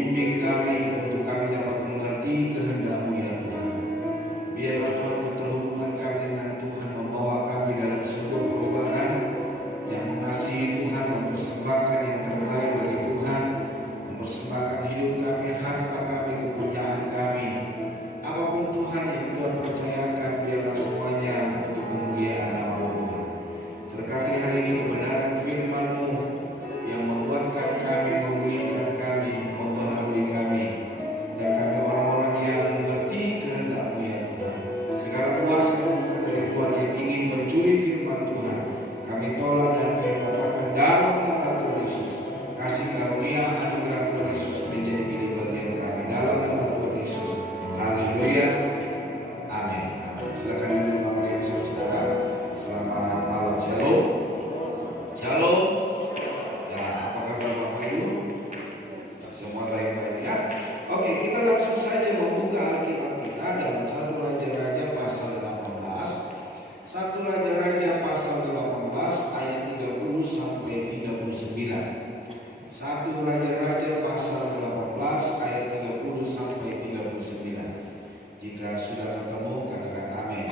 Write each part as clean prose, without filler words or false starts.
Membimbing kami untuk kami dapat mengerti kehendak-Mu ya Tuhan. Biarlah Tuhan perhubungan kami dengan Tuhan membawa kami dalam sebuah perubahan yang mengasihi Tuhan, mempersembahkan yang terbaik bagi Tuhan, mempersembahkan hidup kami, harta kami, kepunyaan kami, apapun Tuhan yang Tuhan percayakan, biarlah semuanya untuk kemuliaan nama-Mu Tuhan. Berkati hari ini kebenaran firman-Mu yang menguatkan kami, memulihkan kami, membaharui kami, dan kami orang-orang yang mengerti kehendak-Mu ya Tuhan. Segala kuasa bukan dari Tuhan yang ingin mencuri firman Tuhan, kami tolak dan kami katakan dalam nama Tuhan Yesus, kasih karunia anugerah Tuhan Yesus menjadi milik bagian kami dalam nama Tuhan Yesus. Haleluya, amin. Silakan duduk Bapak Ibu Saudara. Selamat malam, shalom. Shalom. Ya, apa kabar Bapak Ibu? Semua baik-baik ya. Oke, kita langsung saja membuka Alkitab kita dalam 1 Raja-Raja pasal 18. 1 Raja-Raja pasal 18 ayat 30 sampai 39. 1 Raja-Raja pasal 18 ayat 30 sampai 39. Jika sudah ketemu katakan amin.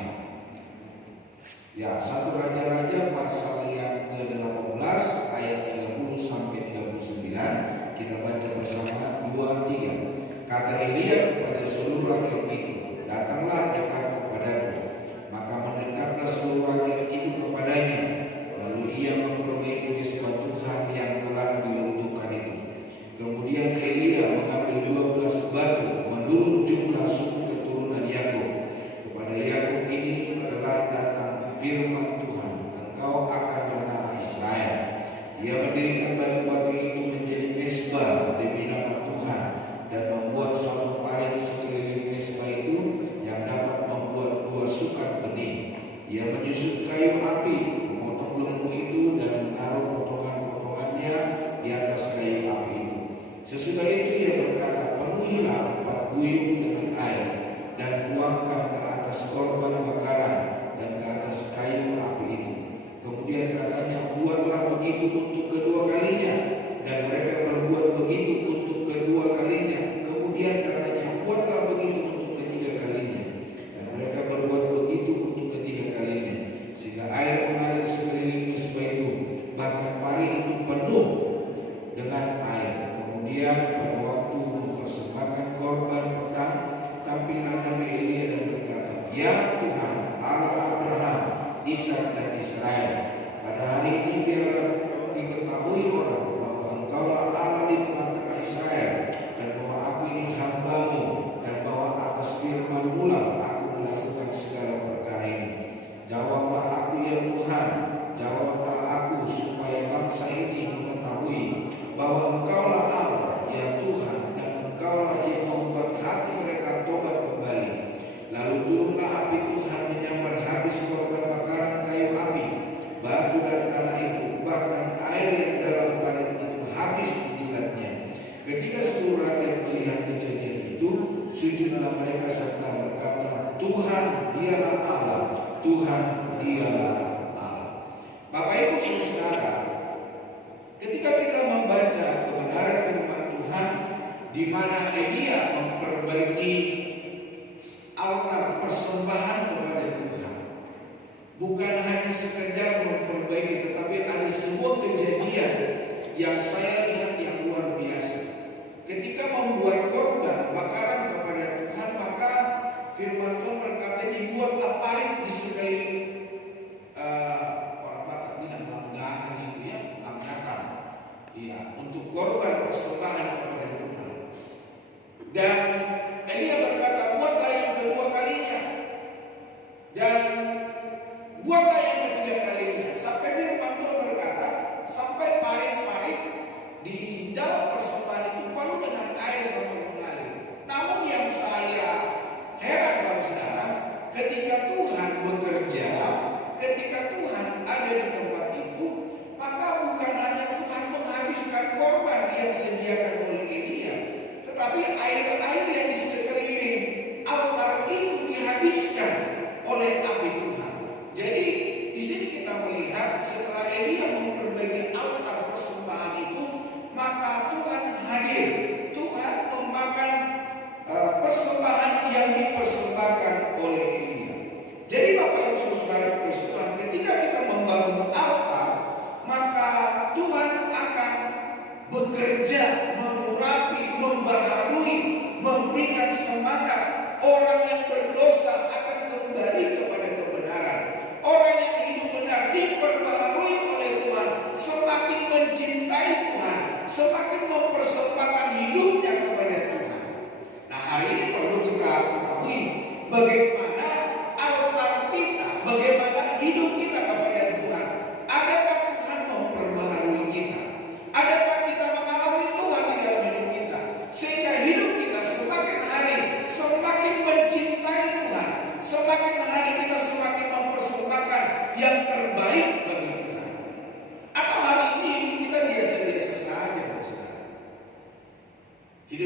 Ya, 1 Raja-Raja pasal yang ke-18 ayat 30 sampai 39. Kita baca bersama 2-3. Kata Elia kepada seluruh rakyat itu, datanglah dekat kepadaku. Maka mendekatlah seluruh rakyat itu kepadanya. Lalu ia memperbaiki mesbah Tuhan yang telah diruntuhkan itu. Kemudian Elia mengambil 12 batu menurut jumlah suku keturunan Yakub. Kepada Yakub ini telah datang firman Tuhan, engkau akan bernama Israel. Ia mendirikan batu-batu itu menjadi mesbah demi nama Tuhan, dan membuat suatu parit sekeliling mesbah itu yang dapat membuat 2 sukat benih. Ia menyusut kayu api, memotong lembu itu dan menaruh potongan-potongannya di atas kayu api itu. Sesudah itu ia berkata, penuhilah 4 guyung dengan air dan tuangkan ke atas korban bakaran dan ke atas kayu api itu. Kemudian katanya, buatlah begitu untuk kedua kalinya, dan mereka berbuat begitu untuk kedua kalinya. Kemudian katanya, buatlah begitu untuk ketiga kalinya, dan mereka berbuat begitu untuk ketiga kalinya, sehingga air mengalir sekeliling mesbah itu, bahkan parit itu penuh dengan air. Kemudian pada waktu mempersembahkan korban petang, tampillah Nabi Elia dan berkata, ya Tuhan, Allah Abraham, Ishak dan Israel, pada hari ini biarlah diketahui orang bahwa engkaulah Allah di tengah-tengah Israel, dan bahwa aku ini hamba-Mu, dan bahwa atas firman-Mu lah aku melakukan segala perkara ini. Jawablah aku ya Tuhan, jawablah aku, supaya bangsa ini mengetahui bahwa engkaulah Allah ya Tuhan, dan engkaulah yang membuat hati mereka tobat kembali. Lalu turunlah api Tuhan menyambar habis korban bakaran kayu api, batu dan tanah itu, bahkan air yang dalam parit itu habis dijilatnya. Ketika seluruh rakyat melihat kejadian itu, sujudlah mereka serta berkata, Tuhan dialah Allah, Tuhan dialah Allah. Bapak Ibu Saudara, ketika kita membaca kebenaran firman Tuhan, di mana Elia memperbaiki altar persembahan kepada Tuhan, bukan hanya sekedar memperbaiki, tetapi ada sebuah kejadian yang saya lihat yang luar biasa. Ketika membuat korban bakaran kepada Tuhan, maka firman Tuhan berkata, dibuatlah parit di sekeliling orang Batak bilang langganan itu ya, langganan, ya, untuk korban persembahan kepada Tuhan. Dan Elia berkata, buatlah yang kedua kalinya, dan buatlah yang ketiga kalinya. Sampai firman Tuhan berkata, sampai parit-parit di dalam persembahan itu penuh dengan air sampai mengalir. Namun yang saya heran Bapak Saudara, ketika Tuhan bekerja, ketika Tuhan ada di tempat itu, maka bukan hanya Tuhan menghabiskan korban yang disediakan oleh Elia, tetapi air-air yang di sekeliling altar itu dihabiskan oleh api Tuhan. Jadi di sini kita melihat setelah Elia memperbaiki altar persembahan itu, maka Tuhan hadir. Tuhan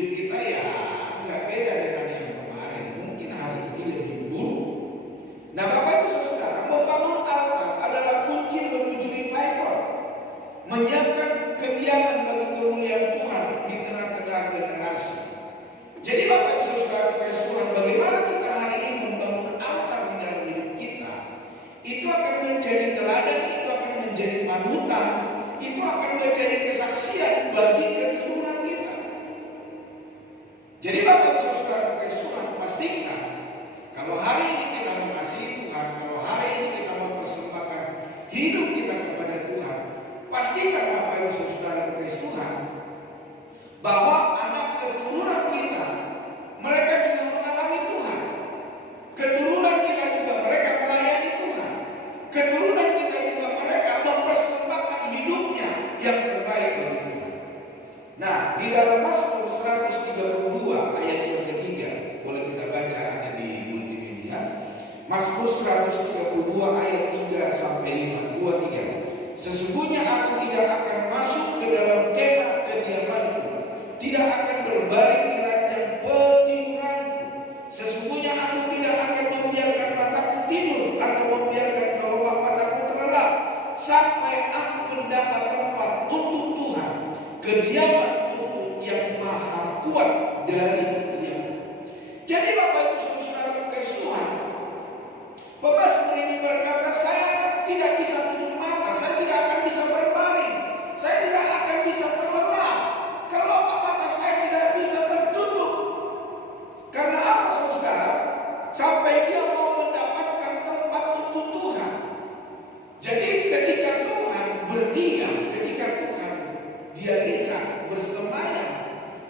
hidup kita ya nggak beda dengan yang kemarin. Mungkin hari ini lebih buruk. Nah, Bapak Ibu Saudara, membangun altar adalah kunci menuju revival, menyiapkan kediaman bagi kemuliaan Tuhan di tengah-tengah generasi. Jadi Bapak Ibu Saudara kasih Tuhan, bagaimana kita hari ini membangun altar di dalam hidup kita, itu akan menjadi teladan, itu akan menjadi panutan, itu akan menjadi kesaksian bagi keturunan kita. Jadi Bapak Ibu Saudara kasih Tuhan, pastikan kalau hari ini kita mengasihi Tuhan, kalau hari ini kita mempersembahkan hidup kita kepada Tuhan, pastikan Bapak Ibu Saudara kasih Tuhan bahwa anak keturunan kita mereka juga mengalami Tuhan. Keturunan kita juga mereka melayani Tuhan. Keturunan kita juga mereka mempersembahkan hidupnya yang terbaik bagi Tuhan. Nah, di dalam Mazmur 132 ayat yang ketiga, boleh kita baca, ada di multimedia. Mazmur 132 ayat 3 sampai 5, 2, 3. Sesungguhnya aku tidak akan masuk ke dalam kemah kediamanku, tidak akan berbaring di ranjang petiduranku. Sesungguhnya aku tidak akan membiarkan mataku tidur atau membiarkan kelopak mataku terlelap sampai aku mendapat tempat untuk Tuhan, kediaman untuk yang maha kuat dari Dia. Jadi Bapak Ibu Saudara kasih Tuhan, pemazmur ini berkata, saya tidak bisa tutup mata, saya tidak akan bisa berbaring, saya tidak akan bisa terlelap, kelopak mata saya tidak bisa tertutup. Karena apa saudara? Sampai dia mau mendapatkan tempat untuk Tuhan. Jadi ketika Tuhan berdiam, ketika Tuhan dia lihat bersemayam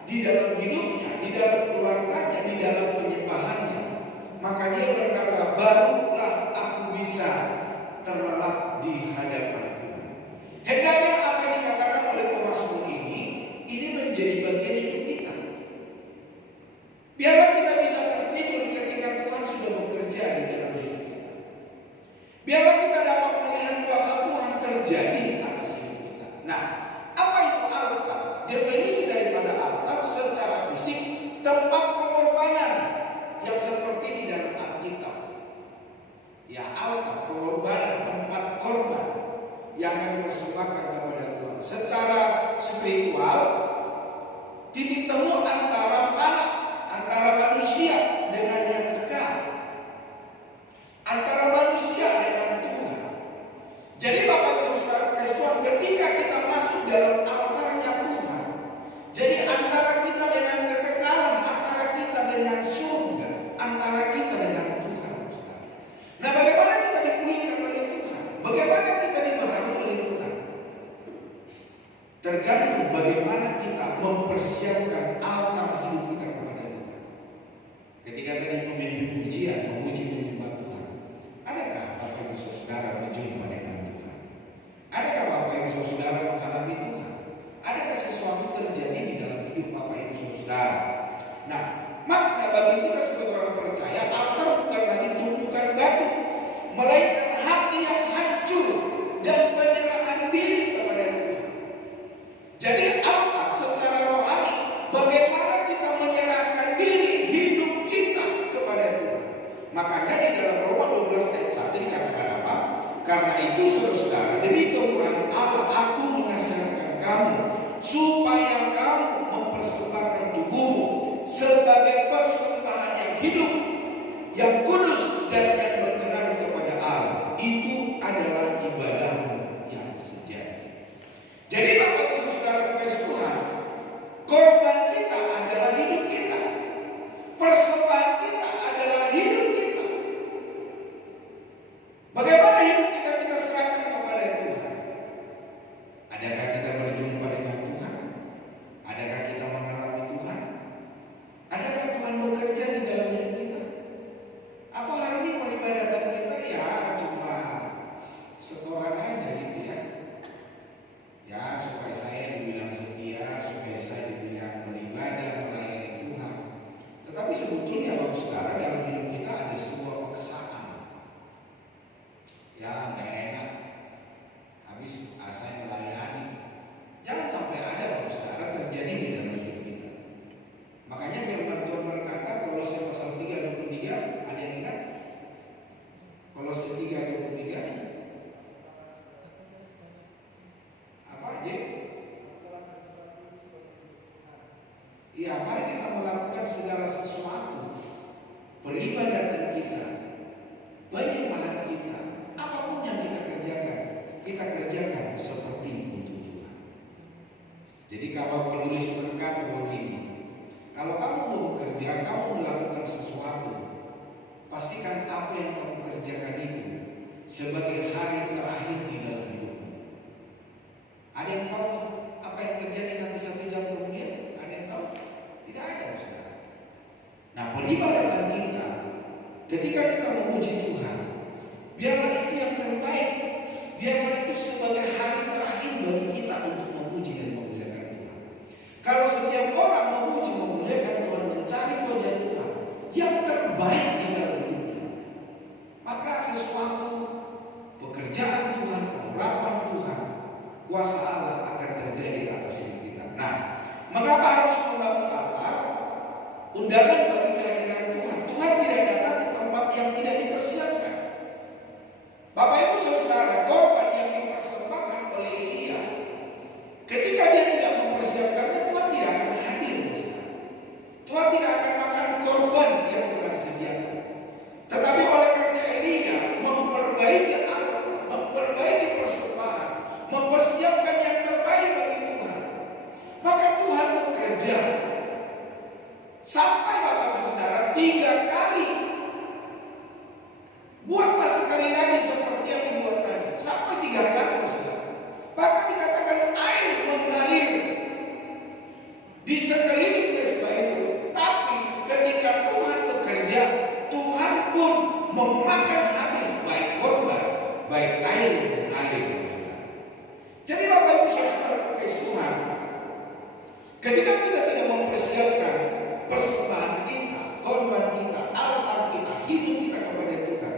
di dalam hidupnya, di dalam keluarganya, di dalam penyembahannya, maka dia berkata, barulah aku bisa terlelap di hadapan Tuhan. Hendaknya apa yang dikatakan oleh pemazmur ini menjadi bagian hidup kita. Biarlah kita bisa tertidur ketika Tuhan sudah bekerja di dalam hidup kita. Biarlah kita dapat melihat kuasa Tuhan terjadi atas hidup kita. Nah, apa itu altar? Definisi daripada altar secara fisik, tempat pengorbanan yang seperti di dalam Alkitab. Ya, altar pengorbanan, tempat korban yang akan dipersembahkan kepada Tuhan. Secara spiritual, titik temu antara falak, antara manusia dengan yang kekal, antara manusia dengan Tuhan. Jadi Bapak Ibu Saudara kasih Tuhan, ketika kita masuk dalam altarnya Tuhan, jadi antara kita dengan kekekalan, antara kita dengan surga, antara kita dengan Tuhan. Nah, bagaimana kita dipulihkan oleh Tuhan? Bagaimana kita dibaharui oleh Tuhan? Tergantung bagaimana kita mempersiapkan altar hidup kita kepada Tuhan. Ketika tadi memimpin pujian, memuji menyembah Tuhan, adakah Bapak Ibu Saudara berjumpa dengan Tuhan? Adakah Bapak Ibu Saudara mengalami Tuhan? Adakah sesuatu terjadi di dalam hidup Bapak Ibu Saudara? Nah, makna bagi kita sebagai orang percaya, altar bukan lagi tumpukan batu, melainkan hati yang hancur dan penyerahan diri kepada Tuhan. Jadi altar secara rohani, bagaimana kita menyerahkan diri hidup kita kepada Tuhan. Makanya di dalam Roma 12 ayat 1 dikatakan apa? Karena itu saudara, demi kemurahan Allah aku menasihatkan kamu supaya kamu mempersembahkan tubuhmu sebagai persembahan yang hidup, yang kudus dan yang berkenan kepada Allah. Itu adalah ibadahmu yang sejati. Jadi Bapak Ibu Saudara kasih Tuhan, korban kita adalah hidup kita, persembahan kita adalah hidup kita. Bagaimana hidup kita serahkan kepada Tuhan? Adakah kita berjumpa dengan Tuhan? Adakah kita mengalami Tuhan? Adakah Tuhan bekerja di dalam hidup kita? Atau hari ini peribadatan kita ya cuma setoran aja gitu ya? Ya, supaya saya dibilang setia, supaya saya dibilang beribadah, melayani Tuhan. Tetapi sebetulnya Bapak Saudara, dalam hidup kita ada sebuah paksaan. Ya, gak enak. Habis saya melayani. Jangan sampai ada Bapak Saudara terjadi di dalam hidup kita. melakukan segala sesuatu, peribadatan kita, penyembahan kita, apapun yang kita kerjakan seperti untuk Tuhan. Jadi kalau penulis berkata begini, kalau kamu mau bekerja, kamu melakukan sesuatu, pastikan apa yang kamu kerjakan itu sebagai hari terakhir di dalam hidupmu. Ada yang tahu apa yang terjadi nanti 1 jam kemudian? Ada yang tahu? Tidak ada, saudara. Nah, peribadatan kita, ketika kita memuji Tuhan, biarlah itu yang terbaik, biarlah itu sebagai hari terakhir bagi kita untuk memuji dan memuliakan Tuhan. Kalau setiap orang memuji memuliakan Tuhan, mencari wajah Tuhan yang terbaik di dalam hidupnya, maka sesuatu pekerjaan Tuhan, pengharapan Tuhan, kuasa Allah akan terjadi atas hidup kita. Nah, mengapa harus membangun altar? Undangan bagi kehadiran Tuhan. Tuhan tidak datang ke tempat yang tidak dipersiapkan. Bapak Ibu Saudara, korban yang dipersembahkan oleh Elia, ketika dia tidak mempersiapkannya, Tuhan tidak akan hadir. Tuhan tidak akan makan korban yang telah disediakan. Tetapi oleh karena Elia memperbaiki altar, memperbaiki persembahan, mempersiapkan yang terbaik bagi Tuhan, maka Tuhan bekerja sampai Bapak Saudara 3 kali. Buatlah sekali lagi seperti yang dibuat tadi, sampai 3 kali, saudara. Bahkan dikatakan air mengalir di sekeliling mesbah itu. Tapi ketika Tuhan bekerja, Tuhan pun memakan habis baik korban, baik air yang mengalir, saudara. Jadi Bapak Ibu Saudara kekasih Tuhan, ketika kita tidak mempersiapkan persembahan kita, korban kita, altar kita, hidup kita kepada Tuhan,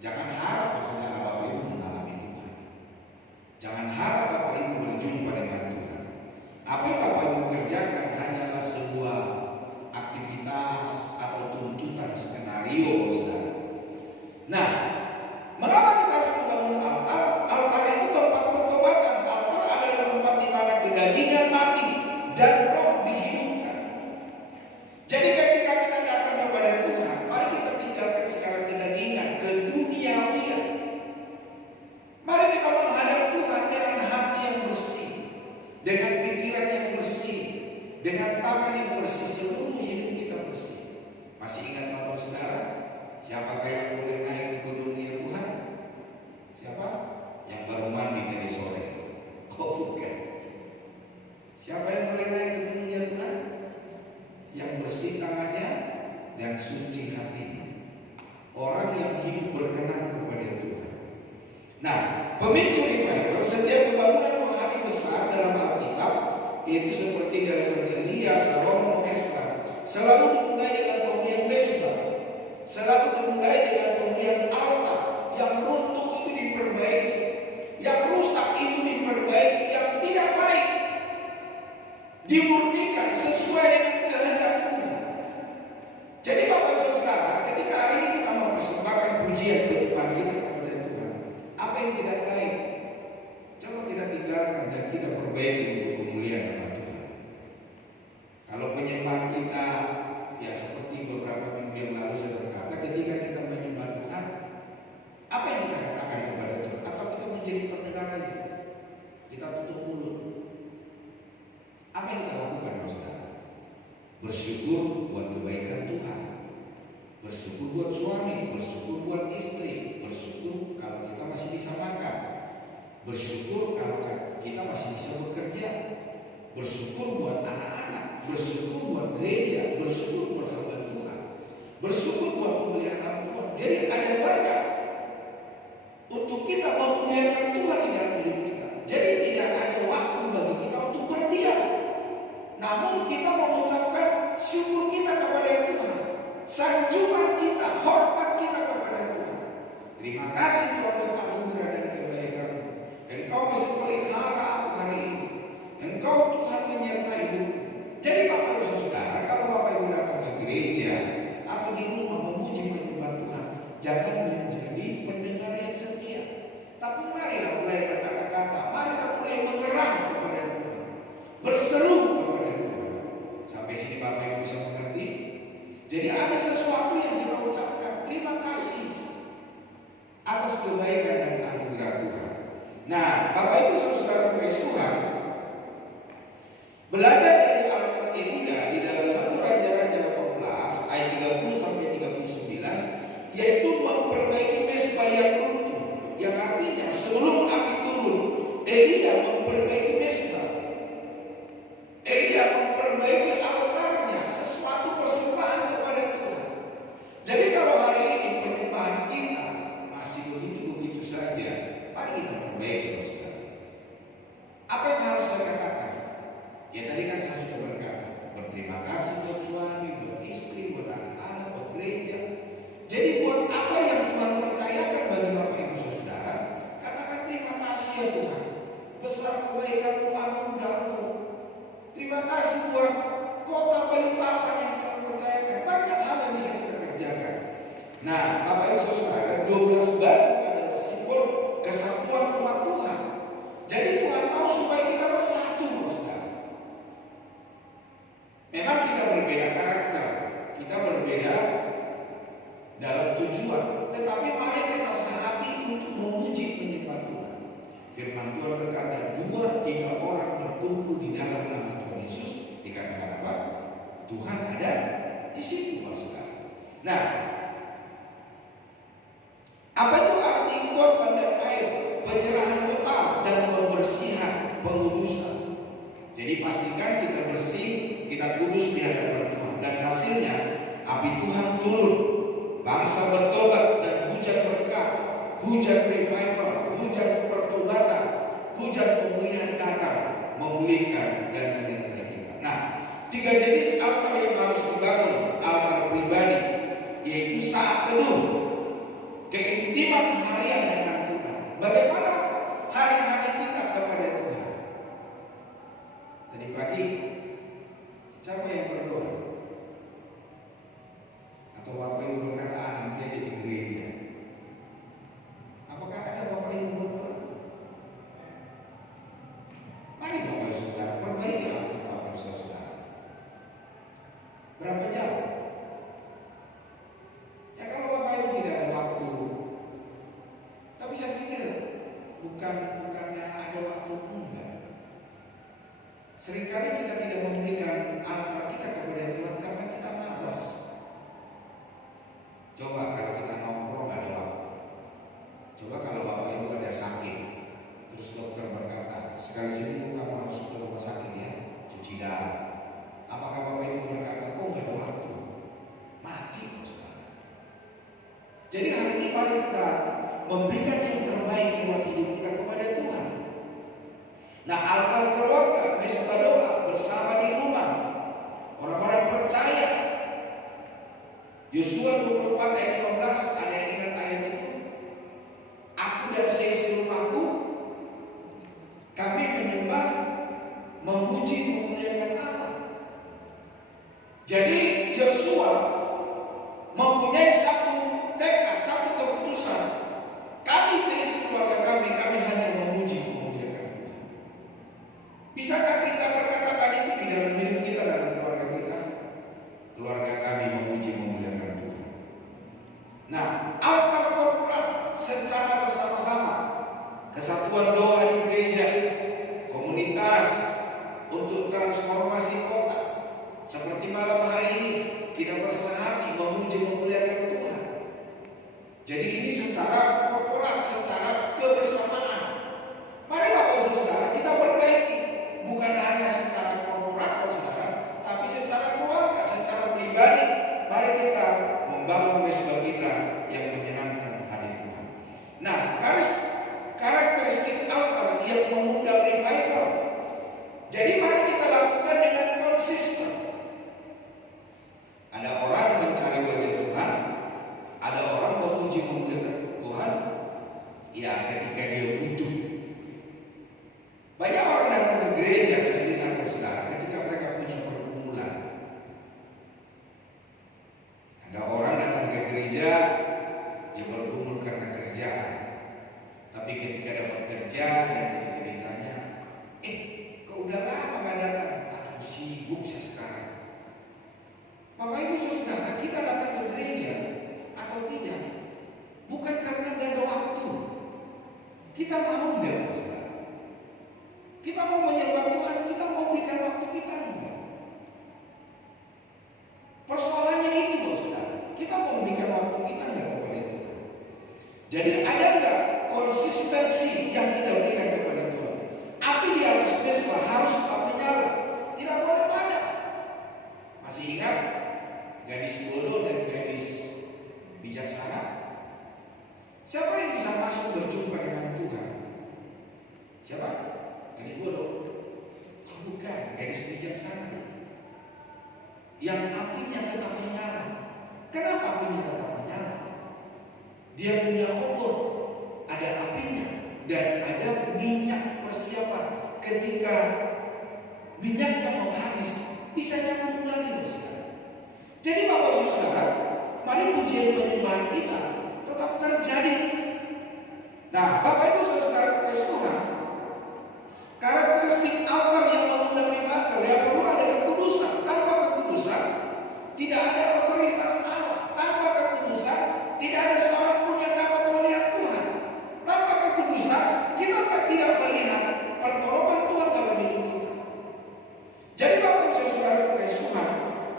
jangan harap saudara Bapak Ibu mengalami Tuhan. Jangan harap Bapak Ibu berjumpa dengan Tuhan. Apa yang Bapak Ibu kerjakan hanyalah sebuah aktivitas atau tuntutan skenario, saudara. Nah, mengapa kita harus membangun altar? Altar itu tempat pertobatan. Altar adalah tempat di mana kedagingan mati dan roh dihidupkan. Jadi ketika kita datang kepada Tuhan, mari kita tinggalkan segala kedagingan, keduniawian. Mari kita menghadap Tuhan dengan hati yang bersih, dengan pikiran yang bersih, dengan tangan yang bersih, seluruh hidup kita bersih. Masih ingat Bapak Saudara? Siapakah yang boleh naik ke gunungnya Tuhan? Siapa? Yang baru mandi tadi sore. Oh bukan. Siapa yang boleh naik ke gunungnya Tuhan? Yang bersih tangannya dan suci hatinya. Orang yang hidup berkenan kepada Tuhan. Nah, pemicu revival, setiap pembangunan rohani besar dalam Alkitab, itu seperti dalam Elia, Salomo, Esra, selalu dimulai dengan pembelian mesbah, selalu dimulai dengan pembelian altar. Yang runtuh itu diperbaiki, yang rusak itu diperbaiki, yang tidak baik dimurnikan sesuai dengan kehendak Tuhan. Jadi Bapak Ibu Saudara, ketika hari ini kita mempersembahkan pujian penyembahan kita kepada Tuhan, apa yang tidak baik, coba kita tinggalkan dan kita perbaiki untuk kemuliaan nama Tuhan. Kalau penyembahan kita, ya seperti beberapa minggu yang lalu saya berkata, ketika kita menyembah Tuhan, apa yang kita katakan kepada Tuhan? Atau kita menjadi pendengar aja? Kita tutup mulut. Apa yang kita lakukan, saudara? Bersyukur buat kebaikan Tuhan, bersyukur buat suami, bersyukur buat istri, bersyukur kalau kita masih bisa makan, bersyukur kalau kita masih bisa bekerja, bersyukur buat anak-anak, bersyukur buat gereja, bersyukur buat hamba Tuhan, bersyukur buat pemeliharaan Tuhan. Jadi ada banyak untuk kita memuliakan Tuhan di dalam hidup kita. Jadi tidak ada waktu bagi kita untuk berdiam. Namun kita mengucapkan syukur kita kepada Tuhan, sanjungan kita, hormat kita kepada Tuhan. Terima kasih Tuhan untuk anugerah dan kebaikan-Mu. Engkau masih pelihara aku hari ini. Engkau Tuhan menyertai hidup. Jadi Bapak Ibu Saudara, kalau Bapak Ibu datang ke gereja atau di rumah memuji menyembah Tuhan, jangan menjadi pendengar yang setia. Tapi marilah mulai berkata-kata, marilah mulai mengerang kepada Tuhan, berseru kepada Tuhan. Sampai sini Bapak Ibu bisa mengerti. Jadi ada sesuatu yang kita ucapkan terima kasih atas kebaikan dan anugerah Tuhan. Nah, Bapak Ibu saudara kasih Tuhan, belajar dari Alkitab Elia di dalam 1 Raja-Raja 18 ayat 30 sampai 39, yaitu memperbaiki mezbah yang runtuh, yang artinya sebelum api turun, Elia memperbaiki mezbah. Elia memperbaiki altarnya, sesuatu persembahan kepada Tuhan. Jadi kalau hari ini penyembahan kita masih begitu-begitu saja, mari kita perbaiki, saudara. Apa yang harus saya katakan? Ya tadi kan saya sudah berkata, berterima kasih buat suami, buat istri, buat anak-anak, buat gereja. Jadi buat apa yang Tuhan percayakan bagi Bapak Ibu Saudara, katakan terima kasih ya Tuhan. Besar kebaikan-Mu, anugerah-Mu. Terima kasih buat kota Balikpapan yang Tuhan percayakan. Banyak hal yang bisa kita kerjakan. Nah, Bapak Ibu Saudara, 12 batu adalah simbol kesatuan umat Tuhan. Jadi Tuhan mau supaya kita bersatu, saudara. Memang kita berbeda karakter, kita berbeda dalam tujuan, tetapi mari kita sehati untuk memuji menyembah Tuhan. Firman Tuhan berkata, 2-3 orang berkumpul di dalam nama Tuhan Yesus, dikatakan apa? Tuhan ada di situ, saudara. Nah, apa itu arti korban dan air? Penyerahan total dan pembersihan, pengudusan. Jadi pastikan kita bersih, kita kudus di hadapan Tuhan, dan hasilnya api Tuhan turun, bangsa bertobat dan hujan berkat, hujan revival, hujan pertobatan, hujan pemulihan datang, memulihkan dan menyertai kita. Nah, 3 jenis altar yang harus dibangun: altar pribadi, yaitu saat teduh, keintiman harian dengan Tuhan. Bagaimana hari-hari kita kepada Tuhan? Tadi pagi siapa yang berdoa? Atau Bapak Ibu berkata, nanti aja di gereja. Apakah ada Bapak Ibu berdoa? Mari Bapak Ibu Saudara perbaiki aktif Bapak Ibu Saudara. Berapa jam? Ya kalau Bapak Ibu tidak ada waktu, tapi saya pikir bukannya ada waktu, enggak. Seringkali kita tidak memberikan altar kita kepada Tuhan karena kita malas. Coba kalau kita nongkrong ada waktu. Coba kalau Bapak Ibu ada sakit, terus dokter berkata, sekali seminggu kamu harus ke rumah sakit ya, cuci darah. Apakah Bapak Ibu berkata, oh nggak ada waktu? Mati, saudara. Jadi hari ini mari kita memberikan yang terbaik lewat hidup kita kepada Tuhan. Nah, altar keluarga, mezbah doa bersama di rumah, orang-orang percaya. Yosua 24 ayat 15, ada yang ingat ayat itu? Aku dan seisi rumahku, kami menyembah, memuji, memuliakan Allah. Jadi Yosua mempunyai satu tekad, satu keputusan. Kami seisi keluarga kami hanya memuji, memuliakan Tuhan. Bisakah kita berkatakan itu di dalam hidup kita dan keluarga kita? Keluarga kami memuji, memuliakan Tuhan. Nah, altar korporat secara bersama-sama, kesatuan doa di gereja, komunitas untuk transformasi kota. Seperti malam hari ini kita bersehati memuji, memuliakan Tuhan. Jadi ini secara korporat, secara kebersamaan. Mari Bapak Ibu Saudara kita perbaiki, bukan hanya secara korporat, saudara, tapi secara keluarga, secara pribadi. Mari kita membangun mezbah kita yang menyenangkan hati Tuhan. Nah, karakteristik altar yang mengundang revival. Jadi mari kita lakukan dengan konsisten. Ada orang mencari wajah Tuhan, ada orang memuji memuliakan Tuhan. Ya, ketika dia butuh. Banyak orang datang ke gereja, saya lihat saudara, ketika mereka punya pergumulan. Ada orang datang ke Jadi ada nggak konsistensi yang kita berikan kepada Tuhan? Api di atas vespa harus tetap menyala, tidak boleh padam. Masih ingat gadis bodoh dan gadis bijaksana? Siapa yang bisa masuk berjumpa dengan Tuhan? Siapa? Gadis bodoh? Oh, bukan, gadis bijaksana. Yang apinya tetap menyala. Kenapa apinya tetap menyala? Dia punya obor, ada apinya, dan ada minyak persiapan. Ketika minyaknya mau habis, bisa nyambung lagi, saudara. Jadi Bapak Ibu Saudara, mari pujian penyembahan kita tetap terjadi. Nah, Bapak Ibu Saudara kasih Tuhan, karakteristik altar yang mengundang revival ya perlu ada kekudusan. Tanpa kekudusan tidak ada otoritas Allah. Tanpa kekudusan tidak ada seorang pun yang dapat melihat Tuhan. Tanpa kekudusan kita tidak melihat pertolongan Tuhan dalam hidup kita. Jadi Bapak Ibu Saudara kasih Tuhan,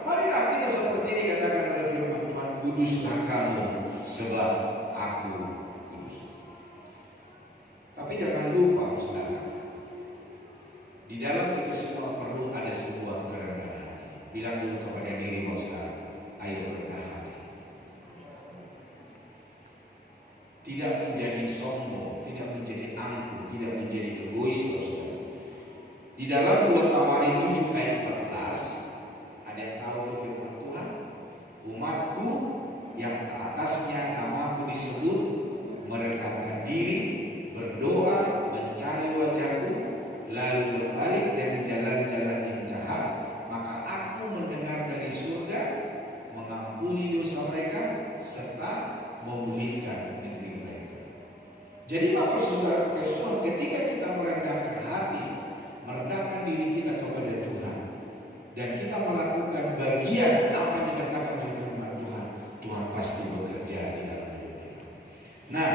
marilah kita seperti ini katakan oleh firman Tuhan, kuduslah kamu sebab aku kudus. Tapi jangan lupa saudara, di dalam itu semua perlu ada sebuah kerendahan hati. Bilang dulu kepada diri saudara, ayo rendah hati. Tidak menjadi sombong, tidak menjadi angkuh, tidak menjadi egois saudara. Di dalam 2 Tawarin 7 ayat 14 ada yang tahu itu firman Tuhan, umatku yang atasnya namaku disebut merendahkan diri, berdoa, mencari wajahku, lalu berbalik dari jalan-jalan yang jahat, maka aku mendengar dari surga, mengampuni dosa mereka, serta memulihkan negeri mereka. Jadi Bapak Saudara Tuhan, ketika kita merendahkan hati, merendahkan diri kita kepada Tuhan, dan kita melakukan bagian apa yang dikatakan oleh firman Tuhan, Tuhan pasti bekerja di dalam hidup kita. Nah,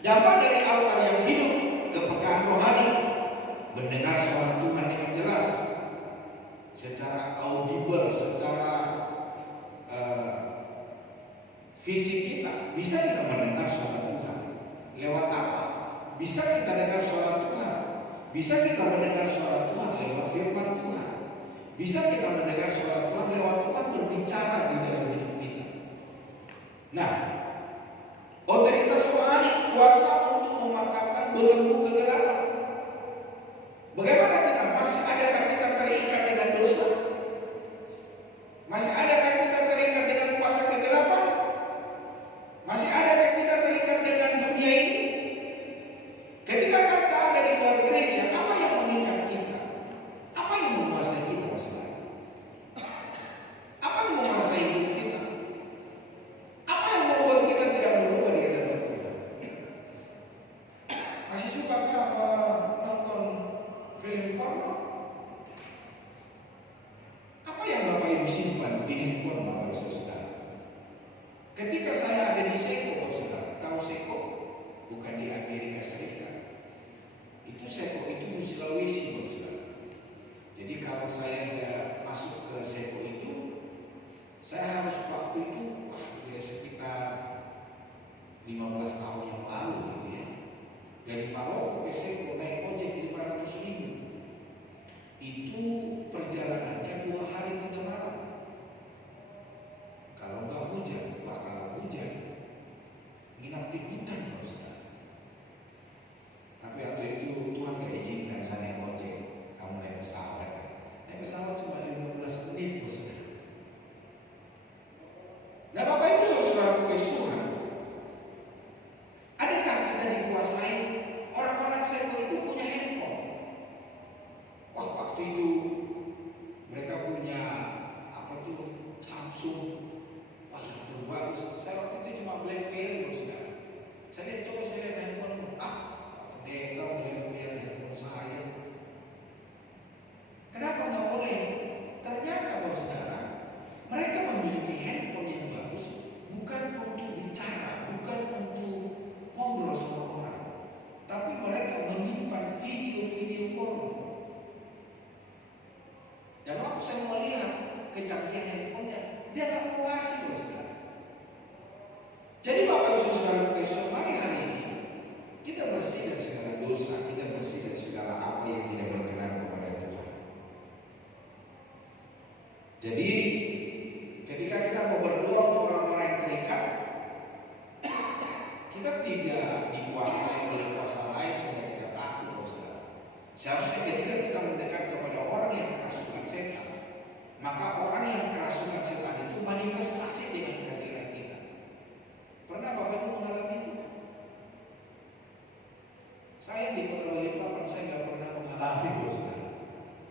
dampak dari altar yang hidup, kepekaan rohani, mendengar suara Tuhan dengan jelas, secara audible, secara fisik kita, bisa kita mendengar suara Tuhan. Lewat apa? Bisa kita dengar suara Tuhan. Bisa kita mendengar suara Tuhan lewat firman Tuhan. Bisa kita mendengar suara Tuhan lewat Tuhan berbicara di dalam hidup kita. Nah, otoritas rohani, kuasa untuk mematahkan belenggu kegelapan. Bagaimana kita? Masih adakah kita terikat dengan dosa? Masih adakah kita terikat dengan kuasa kegelapan? Masih adakah kita terikat dengan dunia ini? Ketika kita ada di luar gereja, apa yang mengikat kita? Apa yang menguasai kita, saudara? Apa yang menguasai hidup kita? Apa yang membuat kita tidak berubah di hadapan Tuhan? Masih suka apa nonton film porno? Apa yang Bapak Ibu simpan di handphone Bapak Ibu Saudara? Ketika saya ada di Seko, saudara, tahu Seko? Bukan di Amerika Serikat. Itu Seko itu di Sulawesi, saudara. Jadi kalau saya masuk ke Seko itu, saya harus waktu itu sekitar 15 tahun yang lalu gitu ya. Dari Palopo ke Seko naik ojek 500.000. Itu perjalanannya 2 hari 3 malam. Kalau nggak hujan, bakal hujan, nginap di hutan, saudara. Tapi waktu itu Tuhan nggak izinkan saya naik ojek, kamu naik pesawat. Naik pesawat cuma 15 menit, saudara. Nah, Bapak Ibu Saudara kasih Tuhan, adakah kita dikuasai? Orang-orang Seko itu punya handphone. Wah, waktu itu mereka punya apa tuh, Samsung. Wah, yang terbagus. Saya waktu itu cuma BlackBerry, saudara. Saya coba lihat handphone. Pendeta melihat handphone saya. Kenapa nggak boleh? Ternyata, saudara, mereka memiliki handphone yang bagus bukan untuk bicara, bukan untuk ngobrol sama orang, tapi mereka menyimpan video-video porno. Dan waktu saya melihat kecanggihan handphonenya, dia nggak puas, saudara. Jadi Bapak Ibu Saudara saudara Yesus, mari hari ini kita bersih dari segala dosa, kita bersih dari segala apa yang tidak berkenan kepada Tuhan. Jadi ketika kita mau berdoa untuk orang-orang yang terikat, kita tidak dikuasai oleh kuasa lain sehingga kita takut, saudara. Seharusnya ketika kita mendekat kepada orang yang kerasukan setan, maka orang yang kerasukan setan itu manifestasi dengan kehadiran kita. Pernah Bapak Ibu mengalami itu? Saya di Kota Balikpapan saya nggak pernah mengalami itu, saudara.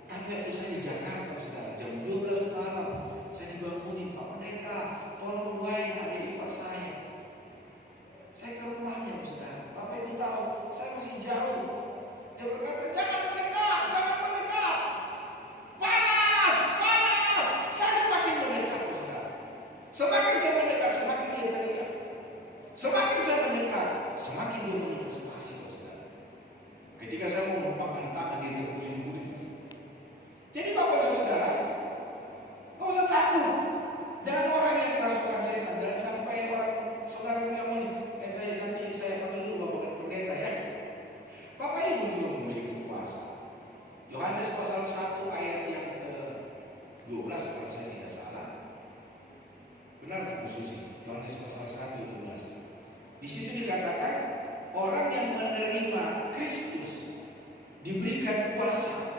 Tapi waktu saya di Jakarta, saudara, jam 12 malam saya dibangunin, Pak Pendeta, tolong doain adik ipar saya. Saya ke rumahnya, saudara. Bapak Ibu tahu, saya masih jauh. Dia berkata, jangan mendekat, jangan mendekat. Panas, panas. Saya semakin mendekat, saudara. Semakin saya mendekat, semakin dia teriak. Semakin saya mendekat, semakin dia manifestasi, saudara. Ketika saya mau menumpangkan tangan, dia terguling-guling. Jadi Bapak Ibu saudara, nggak usah takut dengan orang yang kerasukan setan. Jangan sampai orang saudara bilang, saya nanti saya panggil dulu Bapak Pendeta ya. Bapak Ibu juga memiliki kuasa. Yohanes pasal 1 ayat yang ke-12 kalau saya tidak salah. Benar tak Bu Susi? Yohanes pasal 1 12. Di situ dikatakan orang yang menerima Kristus diberikan kuasa.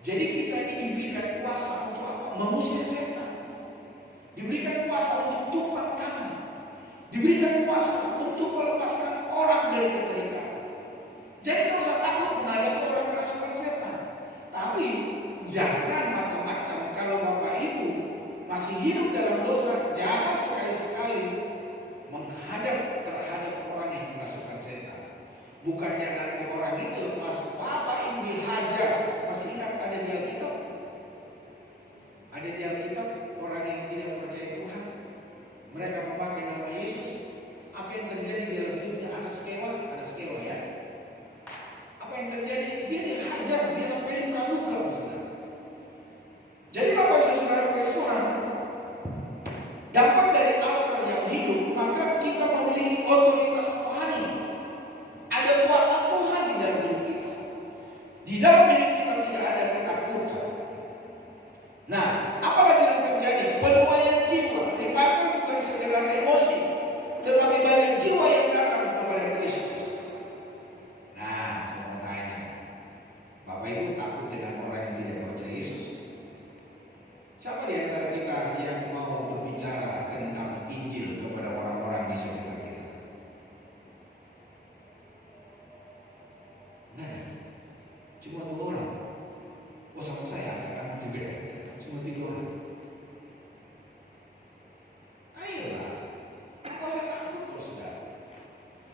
Jadi kita ini diberikan kuasa untuk apa? Mengusir setan. Diberikan kuasa untuk tumpang tangan. Diberikan kuasa untuk melepaskan orang dari keterikatan. Jadi tidak usah takut menghadapi orang kerasukan setan. Tapi jangan macam-macam. Kalau Bapak Ibu masih hidup dalam dosa, jangan sekali-sekali menghadap terhadap orang yang kerasukan setan. Bukannya nanti orang itu lepas Bapak Ibu dihajar. Masih ingat ada di Alkitab? Ada di Alkitab orang yang tidak percaya Tuhan, mereka memakai nama Yesus. Apa yang terjadi di dalam hidupnya? Anas kewa ya. Apa yang terjadi? Dia dihajar, dia sampai luka-luka, saudara. Jadi Bapak Ibu saudara Tuhan, dampak dari altar yang hidup, maka kita memiliki otoritas rohani. Ada kuasa Tuhan di dalam hidup kita. Di dalam hidup kita tidak ada ketakutan. Nah, apalagi yang terjadi? Penuaian jiwa. Revival bukan sekedar emosi, tetapi banyak jiwa yang datang kepada Kristus. Nah, saya mau tanya, Bapak Ibu takut dengan orang yang tidak percaya Yesus? Siapa di antara kita yang mau berbicara tentang Injil kepada orang-orang di sekitar kita? Nggak ada. Cuma 2 orang. Oh, sama saya anak-anak juga. Cuma 3 orang. Ayolah, apa usah takut kok, saudara.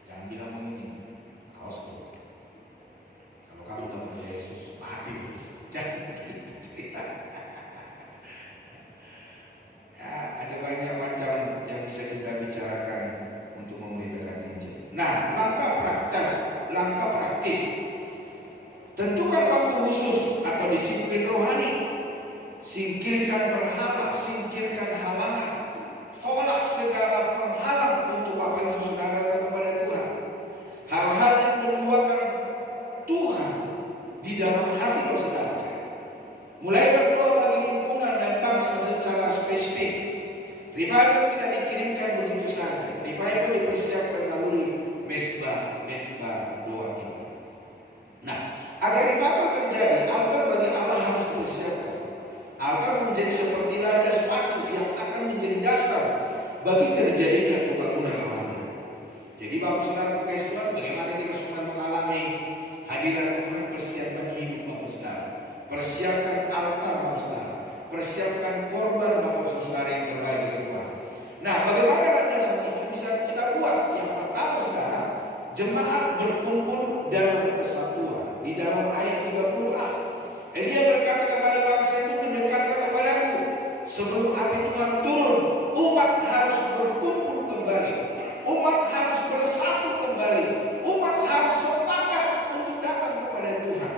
Jangan bilang begini, awas kok. Kalau kamu nggak percaya Yesus, mati. Jangan begitu cerita. Ya, ada banyak macam yang bisa kita bicarakan untuk memberitakan Injil. Nah, langkah praktis. Tentukan waktu khusus atau disiplin rohani. Singkirkan berhala, singkirkan halangan. Tolak segala penghalang untuk Bapak Ibu saudara kepada Tuhan. Hal-hal yang menduakan Tuhan di dalam hati saudara. Mulai berdoa bagi lingkungan dan bangsa secara spesifik. Revival tidak dikirimkan begitu saja. Revival dipersiapkan melalui mesbah doa kita. Nah, agar revival terjadi, altar bagi Allah harus dipersiapkan. Altar menjadi seperti landas pacu yang akan menjadi dasar bagi terjadinya pembangunan rohani. Jadi Bapak Saudara Tuhan, bagaimana kita sudah mengalami hadirat Tuhan, persiapkan hidup Bapak Saudara, persiapkan altar Bapak Saudara, persiapkan korban Bapak Saudara yang terbaik dari Tuhan. Nah, bagaimana landasan itu bisa kita buat? Yang pertama Saudara, jemaat berkumpul dalam kesatuan. Di dalam ayat 30a, dia berkata kepada bangsa itu, mendekatkan kepadaku sebelum api Tuhan turun. Umat harus berkumpul kembali, umat harus bersatu kembali, umat harus sepakat untuk datang kepada Tuhan.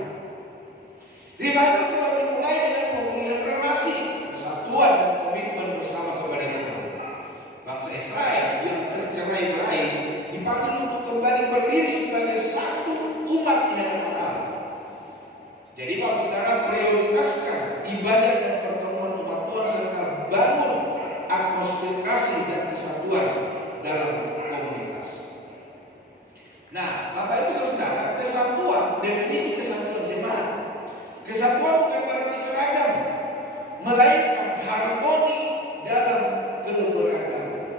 Revival selalu dimulai dengan pemulihan relasi, kesatuan dan komitmen bersama kepada Tuhan. Bangsa Israel yang tercerai-berai harmoni dalam keberagaman.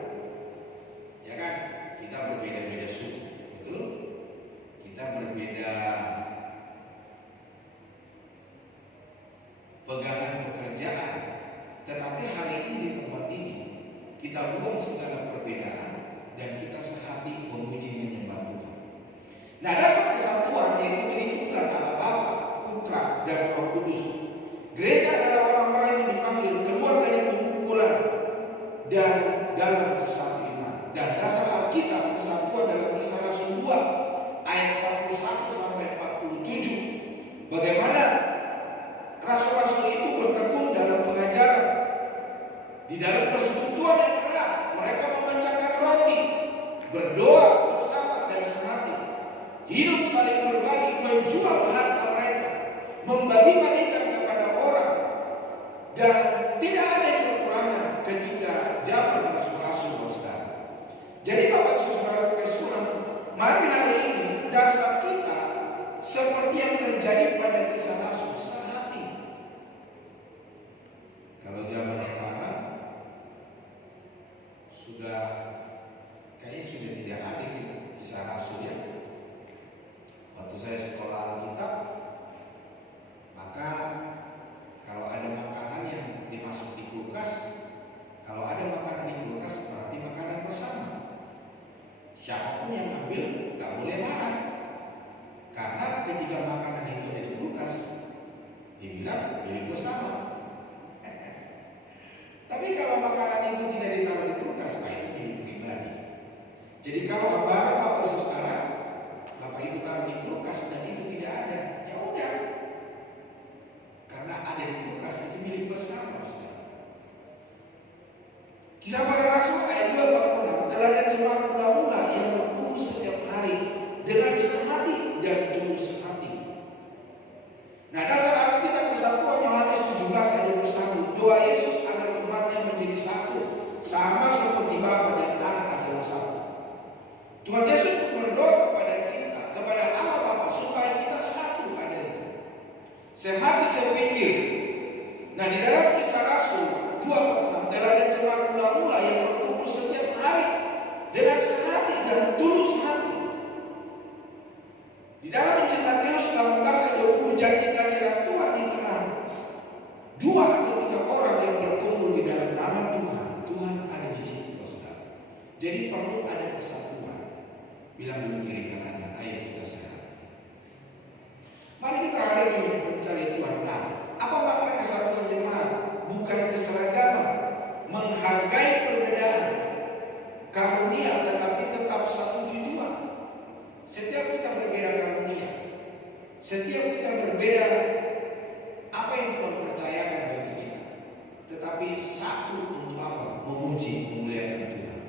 Ya kan? Kita berbeda-beda suku, betul? Kita berbeda pegangan pekerjaan. Tetapi hari ini di tempat ini kita buang segala perbedaan dan kita sehati memuji menyembah Tuhan. Nah, dasar kesatuan yaitu Tritunggal Allah Bapa, Putra, dan Roh Kudus. Gereja adalah orang-orang yang dipanggil keluar dari pengumpulan dan dalam satu iman. Dan dasar Alkitab kesatuan dalam Kisah Rasul 2 ayat 41 sampai 47. Bagaimana rasul-rasul itu bertekun dalam pengajaran, di dalam persekutuan yang erat. Mereka memecahkan roti, berdoa bersama dan sehati, hidup saling berbagi, menjual harta mereka, membagi-bagikan kepada orang, dan tidak ada yang kekurangan ketika zaman rasul-rasul, saudara. Jadi Bapak Saudara Tuhan, mari hari ini dasar kita seperti yang terjadi pada Kisah Rasul, sehati. Kalau zaman sekarang kayaknya sudah tidak ada Kisah Rasul ya. Waktu saya sekolah Alkitab, maka kalau ada makanan yang dimasuk di kulkas, kalau ada makanan di kulkas berarti makanan bersama. Siapapun yang ambil gak boleh marah, karena ketika makanan itu ada di kulkas, dibilang milik bersama. Tapi kalau makanan itu tidak ditaruh di kulkas, itu milik pribadi. Jadi kalau barang Bapak Saudara, Bapak Ibu taruh di kulkas dan itu tidak ada, ya udah. Karena ada di kulkas itu milik bersama, saudara. Kisah Para Rasul ayat 2:46, teladan jemaat mula-mula yang berkumpul setiap hari dengan sehati dan tulus hati. Nah, dasar Alkitab persatuan Yohanes 17 ayat 21, doa Yesus agar umatnya menjadi satu, sama seperti Bapa dan Anak adalah satu. Tuhan Yesus berdoa kepada kita, kepada Allah Bapa, supaya kita satu adanya, sehati sepikir. Nah, di dalam Kisah Rasul 2:6, teladan jemaat mula-mula yang berkumpul setiap hari dengan sehati dan tulus hati. Di dalam Injil Matius 18 ayat 20, jadikan Tuhan di tengah dua atau tiga orang yang berkumpul di dalam nama Tuhan, Tuhan ada di situ, saudara. Jadi perlu ada kesatuan. Bilang dulu kiri kanannya, ayo kita sehat. Mari kita hari ini mencari Tuhan. Nah, apa makna kesatuan jemaat? Bukan keseragaman, menghargai perbedaan, karunia, tetapi tetap satu tujuan. Setiap kita berbeda karunia, setiap kita berbeda apa yang Tuhan percayakan bagi kita, tetapi satu untuk apa? Memuji, memuliakan Tuhan.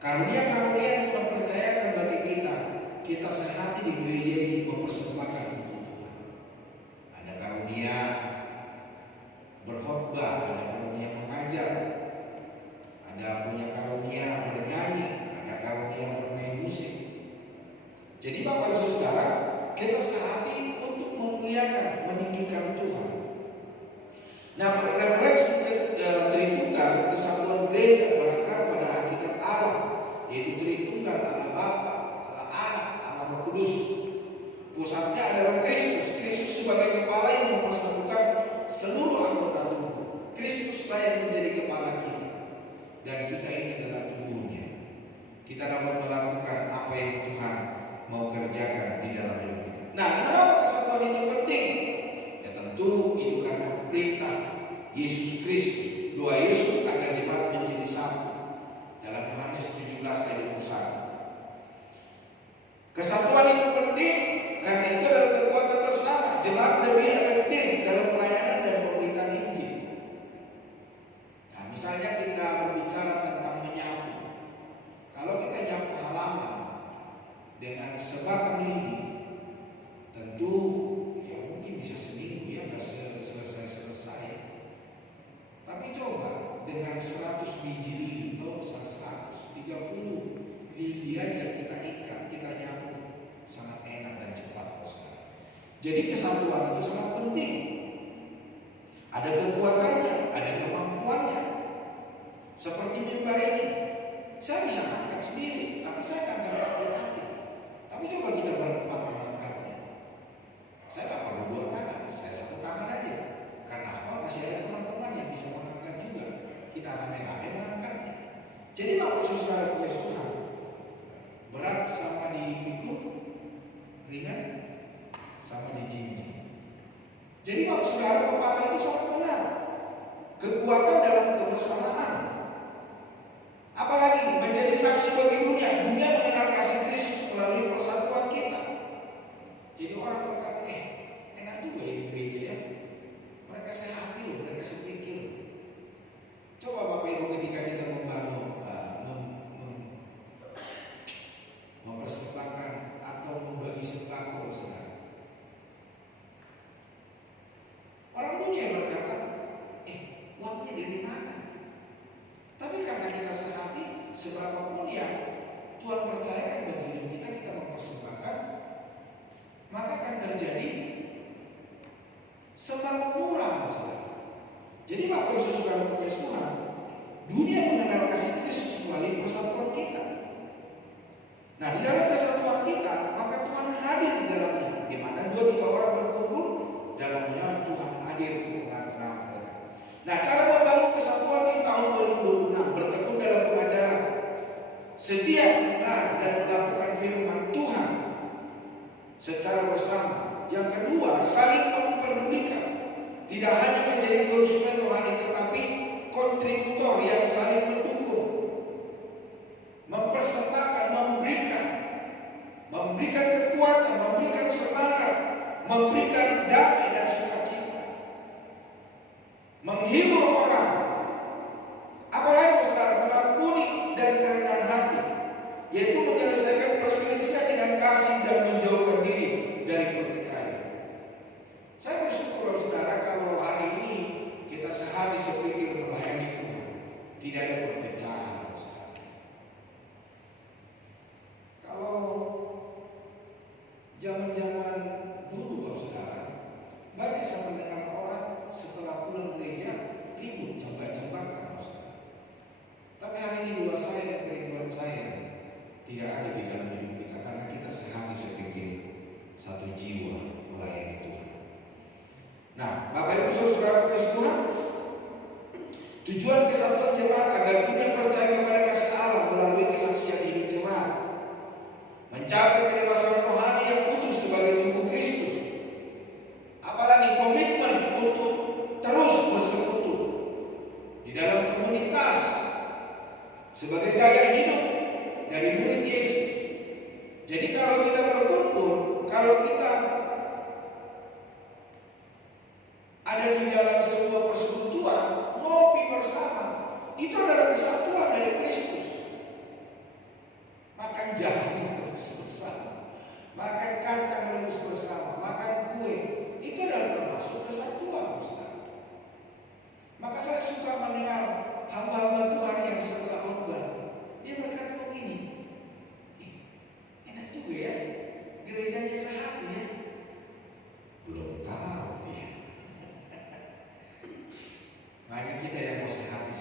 Karunia-karunia yang Tuhan percayakan bagi kita, kita sehati di gereja ini mempersembahkan untuk Tuhan. Ada karunia berkhotbah, ada karunia mengajar, ada punya karunia bernyanyi, ada karunia bermain musik. Jadi Bapak Ibu Saudara, kita sehati untuk memuliakan, meninggikan Tuhan. Nah, refleksi Tritunggal, kesatuan gereja berakar pada hakikat Allah, yaitu Tritunggal, Allah Bapa, Allah Anak, Allah Roh Kudus. Pusatnya adalah Kristus. Kristus sebagai kepala yang mempersatukan seluruh anggota tubuh. Kristuslah yang menjadi kepala kita, dan kita ini adalah tubuhnya. Kita dapat melakukan apa yang Tuhan mau kerjakan di dalam hidup kita. Nah, kenapa kesatuan itu penting? Ya tentu itu karena perintah Yesus Kristus. Doa Yesus agar jemaat menjadi satu dalam Yohanes 17 ayat 21. Kesatuan itu penting karena itu adalah kekuatan bersama. Jemaat lebih efektif dalam pelayanan dan pemberitaan Injil. Nah, misalnya kita berbicara tentang menyapu. Kalau kita nyapu halaman dengan sebatang lidi, tentu ya mungkin bisa seminggu ya nggak selesai. Tapi coba dengan 100 biji lidi, kalau 130 lidi aja kita ikat, kita nyapu, sangat enak dan cepat. Jadi kesatuan itu sangat penting. Ada kekuatannya, ada kekuatan Jadi Bapak Ibu Saudara kasih Tuhan, berat sama dipikul, ringan sama dijinjing. Jadi Bapak Saudara, pepatah itu sangat benar. Kekuatan dalam kebersamaan. Apalagi menjadi saksi bagi dunia. Dunia mengenal kasih Kristus melalui persatuan kita. Jadi orang berkata, enak juga ya di gereja ya. Mereka sehati loh, mereka sepikir. Coba Bapak Ibu ketika kita membangun, mempersembahkan atau membagi sembako saudara. Orang dunia berkata, uangnya dari mana? Tapi karena kita sehati, seberapapun yang Tuhan percayakan bagi hidup kita, kita mempersembahkan, maka akan terjadi sembako murah, saudara. Jadi Bapak Ibu Saudara kasih Tuhan, dunia mengenal kasih Kristus melalui persatuan kita. Nah, di dalam kesatuan kita, maka Tuhan hadir di dalamnya. Di mana 2-3 orang berkumpul, dalamnya Tuhan hadir di tengah-tengah mereka. Nah, cara membangun kesatuan di tahun 2026 bertekun dalam pengajaran, setia mendengar dan melakukan firman Tuhan secara bersama. Yang kedua, saling memperdulikan. Tidak hanya menjadi konsumen rohani, tetapi kontributor yang saling mendukung, mempersembahkan, memberikan kekuatan, memberikan semangat, memberikan damai dan sukacita, menghibur orang, apalagi saudara, mengampuni dan kerendahan hati, yaitu menyelesaikan perselisihan dengan kasih dan menjauhkan diri dari pertikaian. Saya bersyukur saudara kalau hari ini kita sehati sepikir melayani Tuhan, tidak ada perpecahan. Kalau zaman-zaman dulu saudara, banyak saya mendengar orang setelah pulang gereja ribut, jambak-jambakan saudara. Tapi hari ini doa saya dan kerinduan saya tidak ada di dalam hidup kita, karena kita sehati sepikir, satu jiwa melayani Tuhan. Nah, Bapak Ibu Saudara kasih Tuhan, tujuan kesatuan jemaat agar dunia percaya kepada kasih Allah melalui kesaksian hidup jemaat, mencapai kedewasaan rohani yang utuh sebagai tubuh Kristus, apalagi komitmen untuk terus bersekutu di dalam komunitas sebagai gaya hidup dari murid Yesus. Jadi kalau kita berkumpul, kalau kita ada di dalam sebuah persekutuan, ngopi bersama, itu adalah kesatuan dari Kristus. Makan jagung bersama, makan kacang rebus bersama, makan kue, itu adalah termasuk kesatuan, saudara. Maka saya suka mendengar hamba-hamba Tuhan yang setelah khotbah, dia berkata begini, enak juga ya, gerejanya sehati ya. Belum tahu dia. Maka kita yang mau sehati,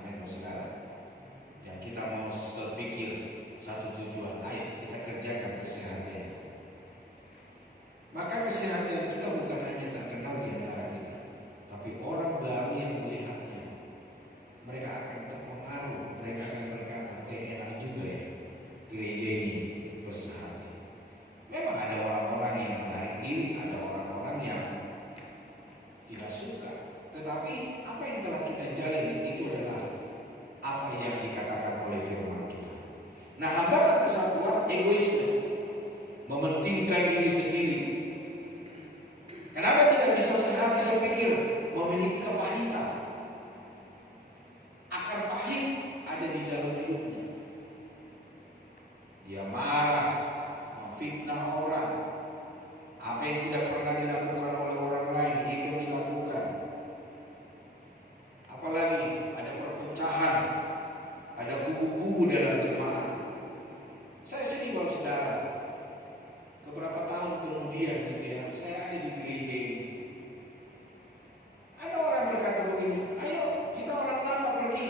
amin saudara. Yang kita mau sepikir satu tujuan, ayo kita kerjakan kesehatan. Maka kesehatan kita bukan hanya terkenal di antara kita, tapi orang baru yang melihatnya, mereka akan terpengaruh, mereka akan berkata, enak juga ya gereja ini bersahabat. Memang ada orang-orang yang menarik diri, ada orang-orang yang tidak suka, tetapi apa yang telah kita jalin itu adalah apa yang dikatakan oleh firman Tuhan. Nah, hambatan kesatuan egoisme, mementingkan diri sendiri. Kenapa tidak bisa sehati sepikir, memiliki kepahitan? Akar pahit ada di dalam hidupnya. Dia marah, memfitnah orang. Apa yang tidak pernah dilakukan oleh orang lain itu dilakukan. Apalagi ada perpecahan, ada kubu-kubu dalam jemaat. Saya sedih kalau saudara, beberapa tahun kemudian gitu ya, saya ada di gereja ini. Ada orang berkata begini, ayo kita orang lama pergi,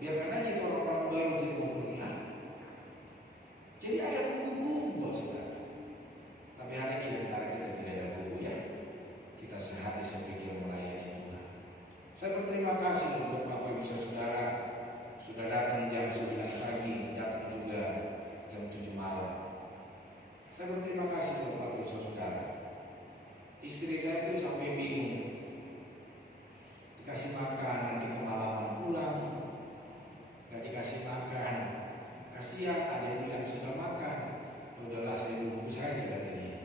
biarkan aja orang-orang baru jadi mau pergi. Jadi ada kubu-kubu saudara. Tapi hari ini antara kita tidak ada kubu ya. Kita sehati sepikir melayani Tuhan. Saya berterima kasih untuk Bapak Ibu Saudara sudah datang jam 9 pagi, datang juga jam 7 malam. Saya berterima kasih kepada saudara. Istri saya pun sampai bingung. Dikasih makan, nanti kemalaman pulang. Gak dikasih makan. Kasihan, ada yang bilang sudah makan. Udahlah saya bungkus saja katanya.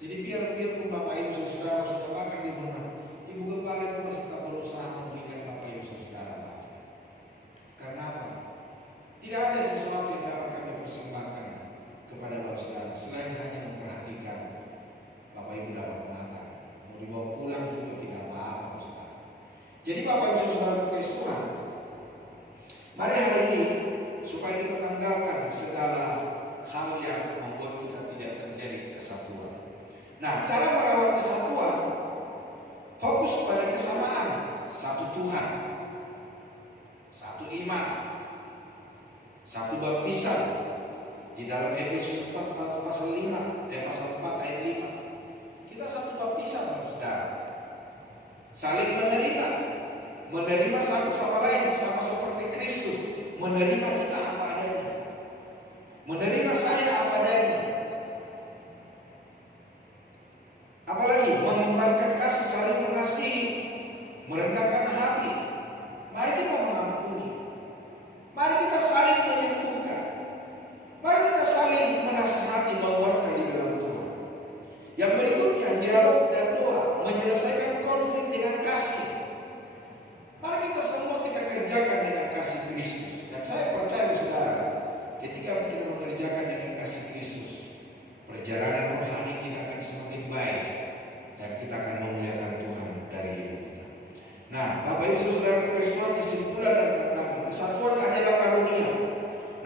Jadi biarpun Bapak Ibu saudara sudah makan di rumah, Ibu Gembala itu masih tetap berusaha memberikan Bapak Ibu saudara makan. Karena apa? Tidak ada sesuatu yang dapat kami persembahkan kepada Bapak saudara selain hanya memperhatikan Bapak Ibu dapat makan. Mau dibawa pulang juga tidak apa-apa saudara. Jadi Bapak Ibu saudara kasih Tuhan, mari hari ini supaya kita tanggalkan segala hal yang membuat kita tidak terjadi kesatuan. Nah, cara merawat kesatuan fokus pada kesamaan, satu Tuhan, satu iman, satu baptisan. Di dalam Efesus 4 pasal 4 ayat 5, kita satu baptisan saudara. Saling menerima satu sama lain sama seperti Kristus menerima kita apa adanya. Menerima saya apa adanya. Apalagi mengembangkan kasih, saling mengasihi, merendahkan hati. Mari kita mengampuni. Mari kita saling menyembuhkan. Mari kita saling menasihati, menguatkan di dalam Tuhan. Yang berikutnya, dialog dan doa, menyelesaikan konflik dengan kasih. Mari kita semua kita kerjakan dengan kasih Kristus. Dan saya percaya saudara, ketika kita mengerjakan dengan kasih Kristus, perjalanan rohani kita akan semakin baik dan kita akan memuliakan Tuhan dari hidup kita. Nah, Bapak Ibu saudara sekalian, kesimpulan dan tantangan, kesatuan adalah karunia,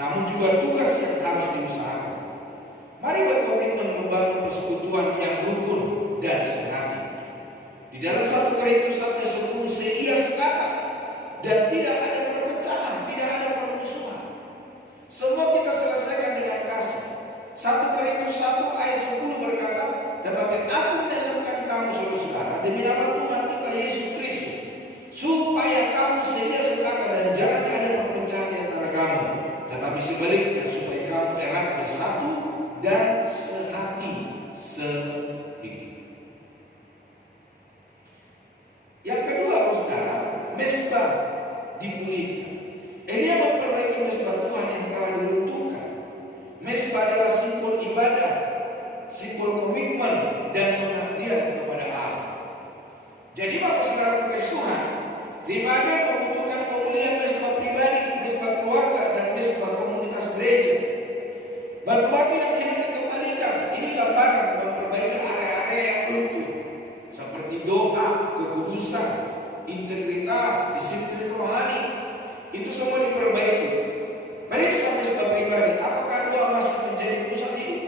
namun juga tugas yang harus diusahakan. Mari berkomitmen membangun persekutuan yang rukun dan sehati. Di dalam 1 Korintus 1:10, seia sekata dan tidak ada perpecahan, tidak ada permusuhan. Semua kita selesaikan dengan kasih. 1 Korintus 1 ayat 10 berkata, tetapi aku mendasarkan kamu saudara-saudara demi nama Tuhan kita Yesus Kristus, supaya kamu seia sekata dan jangan ada perpecahan di antara kamu, tetapi sebaliknya supaya kamu erat bersatu dan sehati sepikir. Yang kedua saudara, mesbah dipulihkan. Elia memperbaiki mesbah Tuhan yang telah diruntuhkan. Mesbah adalah simbol ibadah, simbol komitmen dan pengabdian kepada Allah. Jadi Bapak saudara kasih Tuhan, revival membutuhkan pemulihan mesbah pribadi, mesbah keluarga, dan mesbah komunitas gereja. Batu-batu yang hilang dikembalikan, ini gambaran memperbaiki area-area yang runtuh, seperti doa, kekudusan, integritas, disiplin rohani. Itu semua diperbaiki. Periksa mesbah pribadi, apakah doa masih menjadi pusat hidup?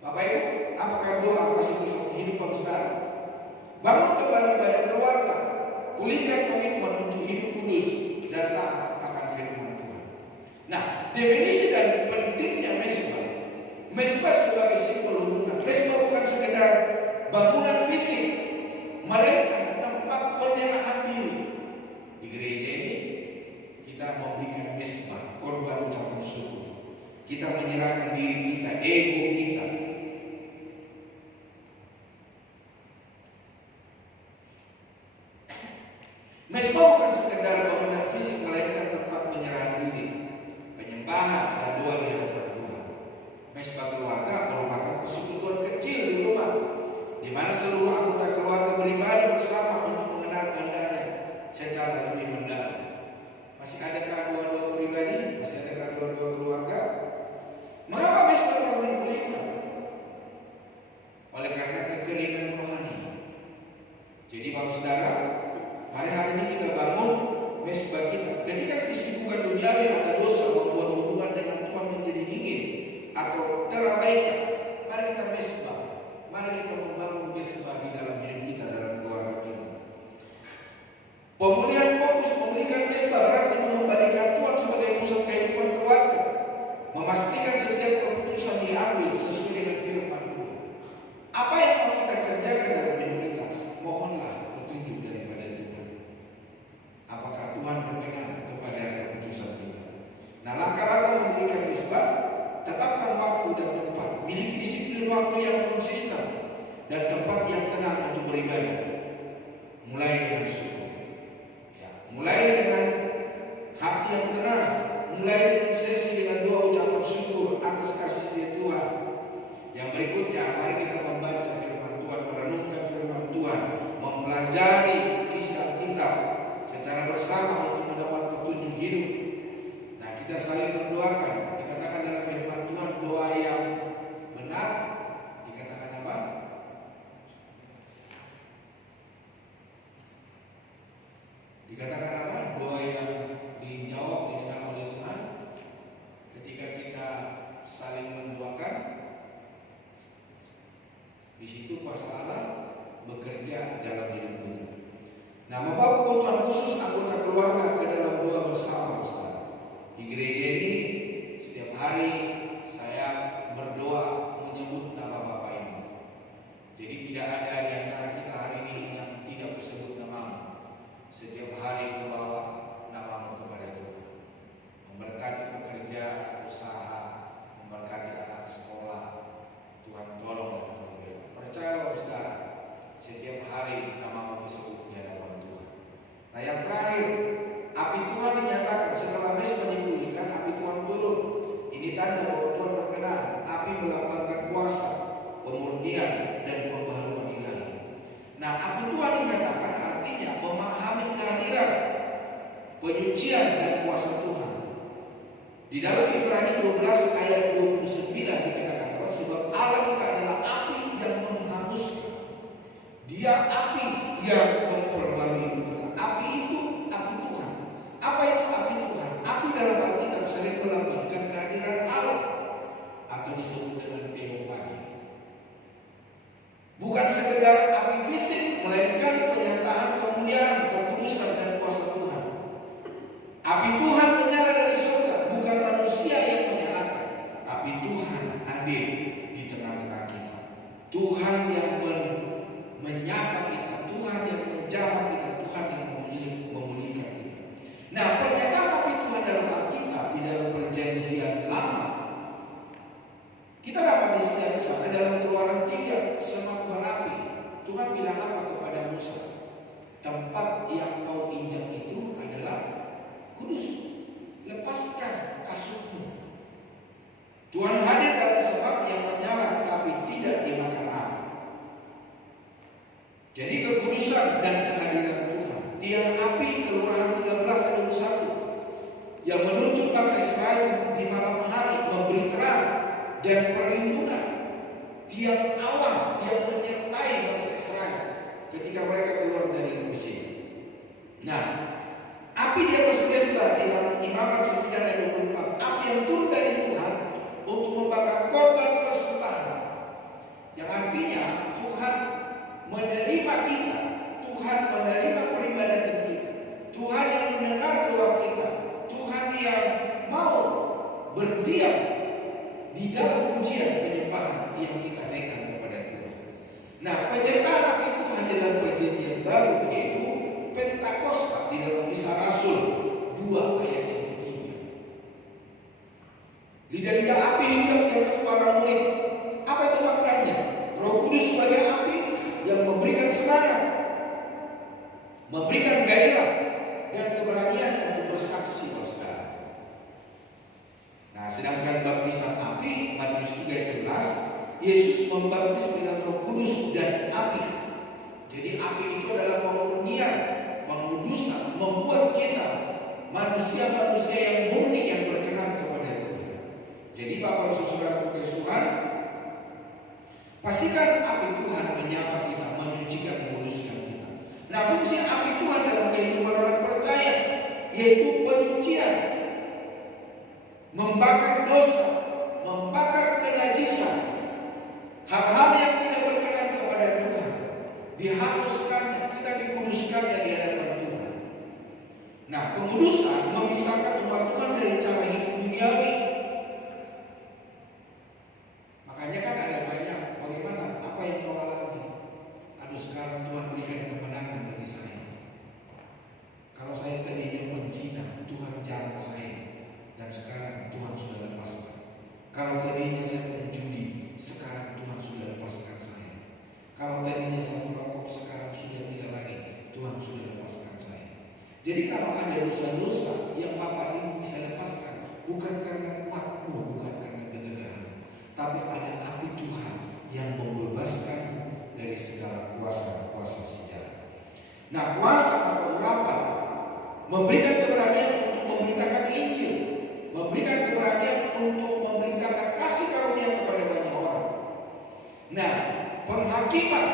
Bapak Ibu, apakah doa masih pusat hidup saudara? Bangun kembali pada keluarga, pulihkan komitmen untuk hidup kudus dan taat akan firman Tuhan. Nah, definisi dan pentingnya mesbah. Mesbah sebagai simbol hubungan. Mesbah bukan sekedar bangunan fisik, melainkan tempat penyerahan diri. Di gereja ini kita memberikan mesbah, korban ucapan syukur. Kita menyerahkan diri kita, ego kita. Mesbah bukan sekedar bangunan fisik, melainkan tempat penyerahan diri, penyembahan dan doa di hadapan Tuhan. Mesbah keluarga merupakan persekutuan kecil di rumah, di mana seluruh anggota keluarga beribadah bersama untuk mengenal kehendaknya secara lebih mendalam. Masih adakah doa-doa pribadi? Masih adakah doa-doa keluarga? Mengapa mesbah perlu dipulihkan? Oleh karena kekeringan rohani. Jadi Bapak saudara, mari hari ini kita bangun mesbah kita. Ketika kesibukan duniawi atau dosa membuat hubungan dengan Tuhan menjadi dingin atau terabaikan, mari kita mesbah. Mari kita membangun mesbah di dalam hidup kita, dalam keluarga kita. Pemulihan fokus memulihkan mesbah berarti mengembalikan Tuhan sebagai pusat kehidupan keluarga, memastikan setiap keputusan diambil sesuai dengan firman Tuhan. Apa yang mau kita kerjakan dalam hidup kita, mohonlah petunjuk daripada Tuhan. Apakah Tuhan berkenan dan tempat, miliki disiplin waktu yang konsisten, dan tempat yang tenang untuk beribadah. Mulai dengan syukur, ya, mulai dengan hati yang tenang, mulai dengan sesi dengan doa ucapan syukur atas kasih Tuhan. Yang berikutnya, mari kita membaca firman Tuhan, merenungkan firman Tuhan, mempelajari isi Alkitab secara bersama untuk mendapat petunjuk hidup. Nah, kita saling berdoakan. Dikatakan dalam firman Tuhan, doa yang benar dikatakan apa? Dikatakan apa? Doa yang dijawab didengar oleh Tuhan. Ketika kita saling mendoakan, di situ kuasa Allah bekerja dalam hidup kita. Nah, membawa kebutuhan khusus anggota keluarga ke dalam doa bersama. Di gereja ini setiap hari saya berdoa menyebut nama Bapak Ibu. Jadi tidak ada di antara kita hari ini yang tidak disebut nama. Setiap hari membawa namamu kepada Tuhan, memberkati pekerja, usaha, memberkati anak sekolah. Tuhan tolong dan Tuhan bela. Percayalah saudara, setiap hari namamu disebut di hadapan Tuhan. Nah, yang terakhir, api Tuhan dinyatakan setelah Mezbah dipulihkan, api Tuhan turun. Ini tanda bahwa Tuhan berkenan. Api melambangkan kuasa, pemurnian, dan pembaharuan ilahi. Nah, api Tuhan dinyatakan artinya memahami kehadiran, penyucian, dan kuasa Tuhan. Di dalam Ibrani 12 ayat 29 dikatakan, sebab Allah kita adalah api yang menghanguskan. Dia api yang memperbarui kita. Api itu api Tuhan. Apa itu api Tuhan? Api dalam Alkitab sering melambangkan kehadiran Allah atau disebut dengan teofani. Bukan sekedar api fisik, melainkan penyataan kemuliaan, kekudusan, dan kuasa Tuhan. Api Tuhan menyala dari surga, bukan manusia yang menyalakan, tapi Tuhan hadir di tengah-tengah kita. Tuhan yang menyapa kita, Tuhan yang menjamah kita, Tuhan yang memulihkan kita. Nah, pernyataan api Tuhan dalam Alkitab di dalam Perjanjian Lama, kita dapat dilihat di sana dalam Keluaran 3, semak berapi. Tuhan bilang apa kepada Musa? Tempat yang kau injak itu adalah kudus. Lepaskan kasutmu. Tuhan hadir dalam semak yang menyala tapi tidak dimakan api. Jadi kekudusan dan kehadiran Tuhan. Tiang api Keluaran 13 ayat 1 yang menuntut bangsa Israel di malam hari, memberi terang dan perlindungan. Tiang awan yang menyertai bangsa Israel ketika mereka keluar dari Mesir. Nah, api di atas pesta di dalam Imamat 9 ayat 24, api yang turun dari Tuhan untuk membakar korban persembahan, yang artinya Tuhan menerima kita, Tuhan menerima peribadatan kita, Tuhan yang mendengar doa kita, Tuhan yang mau berdiam di dalam pujian penyembahan yang kita naikkan kepada Tuhan. Nah, penyertaan api Tuhan di dalam Perjanjian Baru yaitu Pentakosta di dalam Kisah Rasul 2 ayat yang ketiga. Lidah-lidah api hinggap di atas para murid. Apa itu maknanya? Roh Kudus sebagai api yang memberikan semangat, memberikan gairah dan keberanian untuk bersaksi, saudara. Nah, sedangkan baptisan api, Matius 3:11, Yesus membaptis dengan Roh Kudus dan api. Jadi api itu adalah pemurnian, pengudusan, membuat kita manusia-manusia yang murni, yang berkenan kepada Tuhan. Jadi Bapak Ibu Saudara Tuhan, pastikan api Tuhan menyapa kita, menyucikan, menguduskan kita. Nah, fungsi api Tuhan dalam kehidupan orang percaya yaitu penyucian, membakar dosa, membakar kenajisan, hal-hal yang tidak berkenan kepada Tuhan, dihapuskannya, kita dikuduskannya di hadapan Tuhan. Nah, pengudusan memisahkan umat Tuhan dari cara hidup duniawi. Makanya kan ada banyak, bagaimana, apa yang kau alami? Aduh, sekarang Tuhan berikan kemenangan bagi saya. Kalau saya tadinya penzina, Tuhan jatah saya, dan sekarang Tuhan sudah lepaskan. Kalau tadinya saya menjudi, sekarang Tuhan sudah lepaskan saya. Kalau tadinya saya merokok, sekarang sudah tidak lagi. Tuhan sudah lepaskan saya. Jadi kalau ada dosa-dosa yang Bapak Ibu bisa lepaskan, bukan karena kuatmu, bukan karena kegagalan, tapi ada api Tuhan yang membebaskanmu dari segala kuasa-kuasa sejarah. Nah, kuasa atau urapan memberikan keberanian untuk memberitakan Injil, memberikan keberanian untuk memberitakan kasih karunia kepada banyak orang. Nah, penghakiman,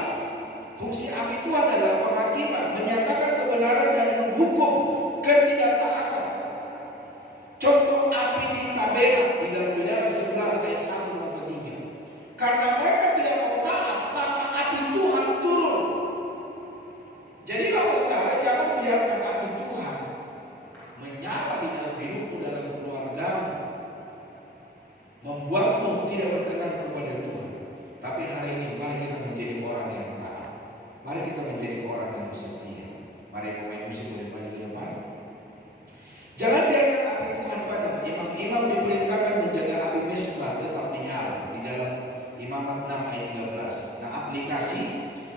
fungsi api Tuhan adalah penghakiman, menyatakan kebenaran dan menghukum ketidaktaatan. Contoh api di Tabera di dalam Bilangan 11 ayat 1 dan 3. Karena mereka tidak mau taat, maka api Tuhan turun. Jadi Bapak Saudara, jangan biarkan api Tuhan menyala di dalam hidupmu, dalam keluargamu, membuatmu tidak berkenan kepada Tuhan. Tapi hari ini mari kita menjadi orang yang taat. Mari kita menjadi orang yang setia. Mari pemain musik boleh maju ke depan. Jangan biarkan api Tuhan padam. Imam-imam diperintahkan menjaga api mesbah tetap menyala di dalam Imamat 6 ayat 13. Nah, aplikasi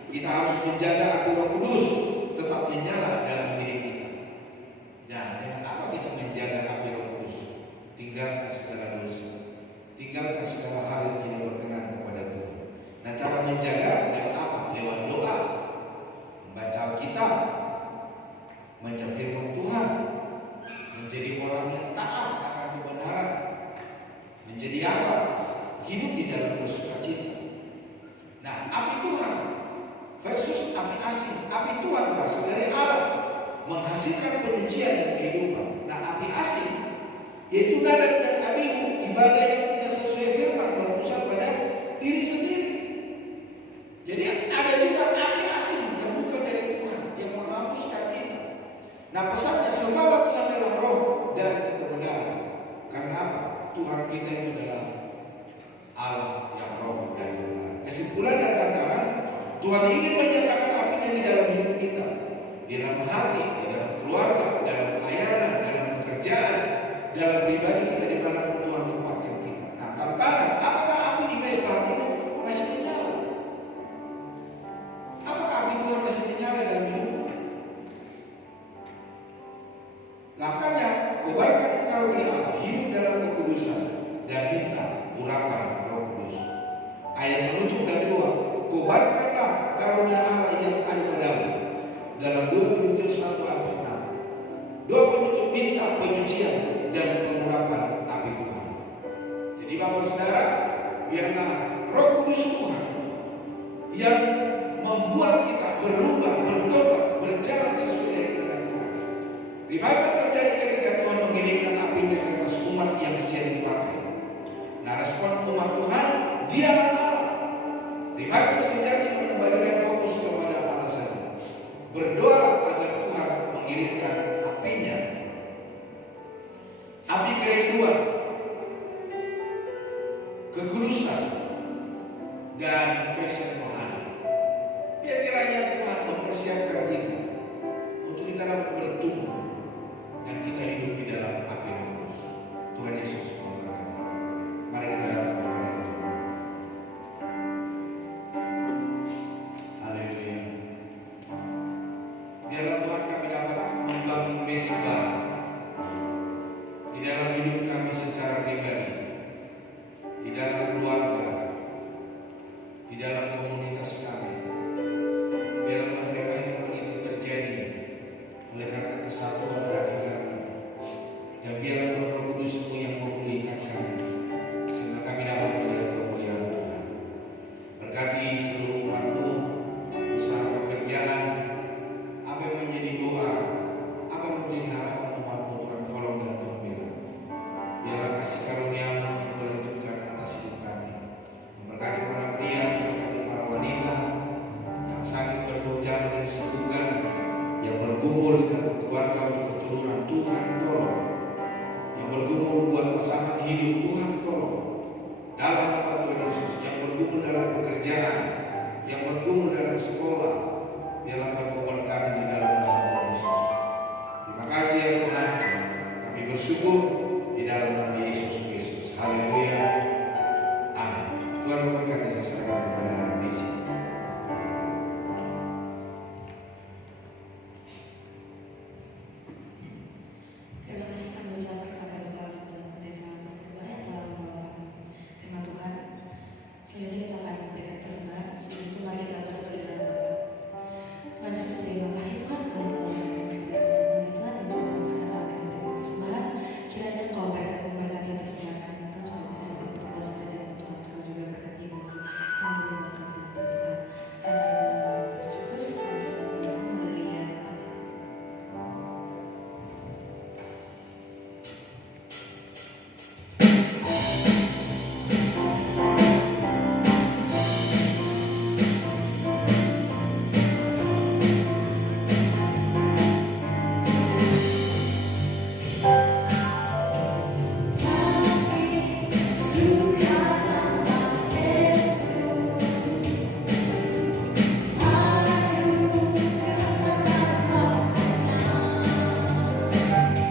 kita harus menjaga api Roh Kudus tetap menyala dalam diri kita. Nah, dengan apa kita menjaga api Roh Kudus? Tinggalkan segala dosa, tinggalkan segala hal yang tidak berkenan kepada Tuhan. Nah, cara menjaga lewat apa? Lewat doa, membaca Alkitab, membaca firman Tuhan, menjadi orang yang taat akan kebenaran, menjadi apa? Hidup di dalam bersukacita. Nah, api Tuhan versus api asing. Api Tuhan berasal dari Allah, menghasilkan penyucian dan kehidupan. Nah, api asing yaitu Nadab dan Abihu, ibadah yang tidak sesuai firman, berpusat pada diri sendiri. Jadi ada juga api asing yang bukan dari Tuhan, yang menghapuskan kita. Nah, pesannya sembahlah Tuhan dalam roh dan kebenaran. Karena apa? Tuhan kita itu adalah Allah yang roh dan kebenaran. Kesimpulan dan tantangan, Tuhan ingin menyatakan apinya di dalam hidup kita, di dalam hati, di dalam keluarga, dalam pelayanan, dalam pekerjaan, dalam pribadi kita di mana Tuhan tempatkan kita. Nah, tantangan, apakah api di mesbah ini masih menyala? Apakah api Tuhan masih menyala dalam hidupmu? Makanya, kobarkan karunia Allah, hidup dalam kekudusan dan minta urapan Roh Kudus. Ayat penutup dan doa, kobarkanlah karunia Allah yang ada padamu. Dalam 2 Timotius 1 ayat 6. Doa penutup, minta penyucian dan pengurapan api Tuhan. Jadi Bapak Saudara, biarlah Roh Kudus Tuhan yang membuat kita berubah, bertobat, berjalan sesuai dengan kehendak Tuhan. Revival terjadi ketika Tuhan mengirimkan apinya ke atas umat yang siap dipakai. Nah, respon umat Tuhan, dialah Allah. Revival sejati mengembalikan fokus kepada Allah saja. Berdoalah agar Tuhan mengirimkan apinya. Api kerinduan, kekulusan, dan kesembuhan. Biar kiranya Tuhan mempersiapkan kita untuk kita dapat bertumbuh dan kita hidup di dalam api Roh Kudus. Tuhan Yesus memberkati. Mari kita datang kepada Tuhan. Haleluya. Biarlah Tuhan kami dapat membangun mesbah di dalam hidup kami secara pribadi, di dalam keluarga, di dalam komunitas kami. Biarlah revival itu terjadi oleh karena kesatuan hati kami. Dan biarlah Roh Kudus-Mu yang memulihkan kami, sehingga kami dapat melihat kemuliaan Tuhan. Berkati seluruh umat-Mu, usaha pekerjaan, apa yang menjadi doa, apa yang menjadi harapan umat-Mu, Tuhan tolong dan Tuhan bela. Biarlah kasih karunia-Mu yang melanjutkan atas hidup kami. Memberkati para pria, memberkati para wanita yang sakit berjalan dan disembuhkan, yang bergumul dengan keluarga untuk keturunan, Tuhan tolong. Yang bergumul buat pasangan hidup, Tuhan tolong. Dalam nama Tuhan Yesus, yang bergumul dalam pekerjaan, yang bergumul dalam sekolah, biarlah Kau berkati di dalam nama Tuhan Yesus. Terima kasih ya Tuhan, kami bersyukur di dalam nama Yesus Kristus. Haleluya.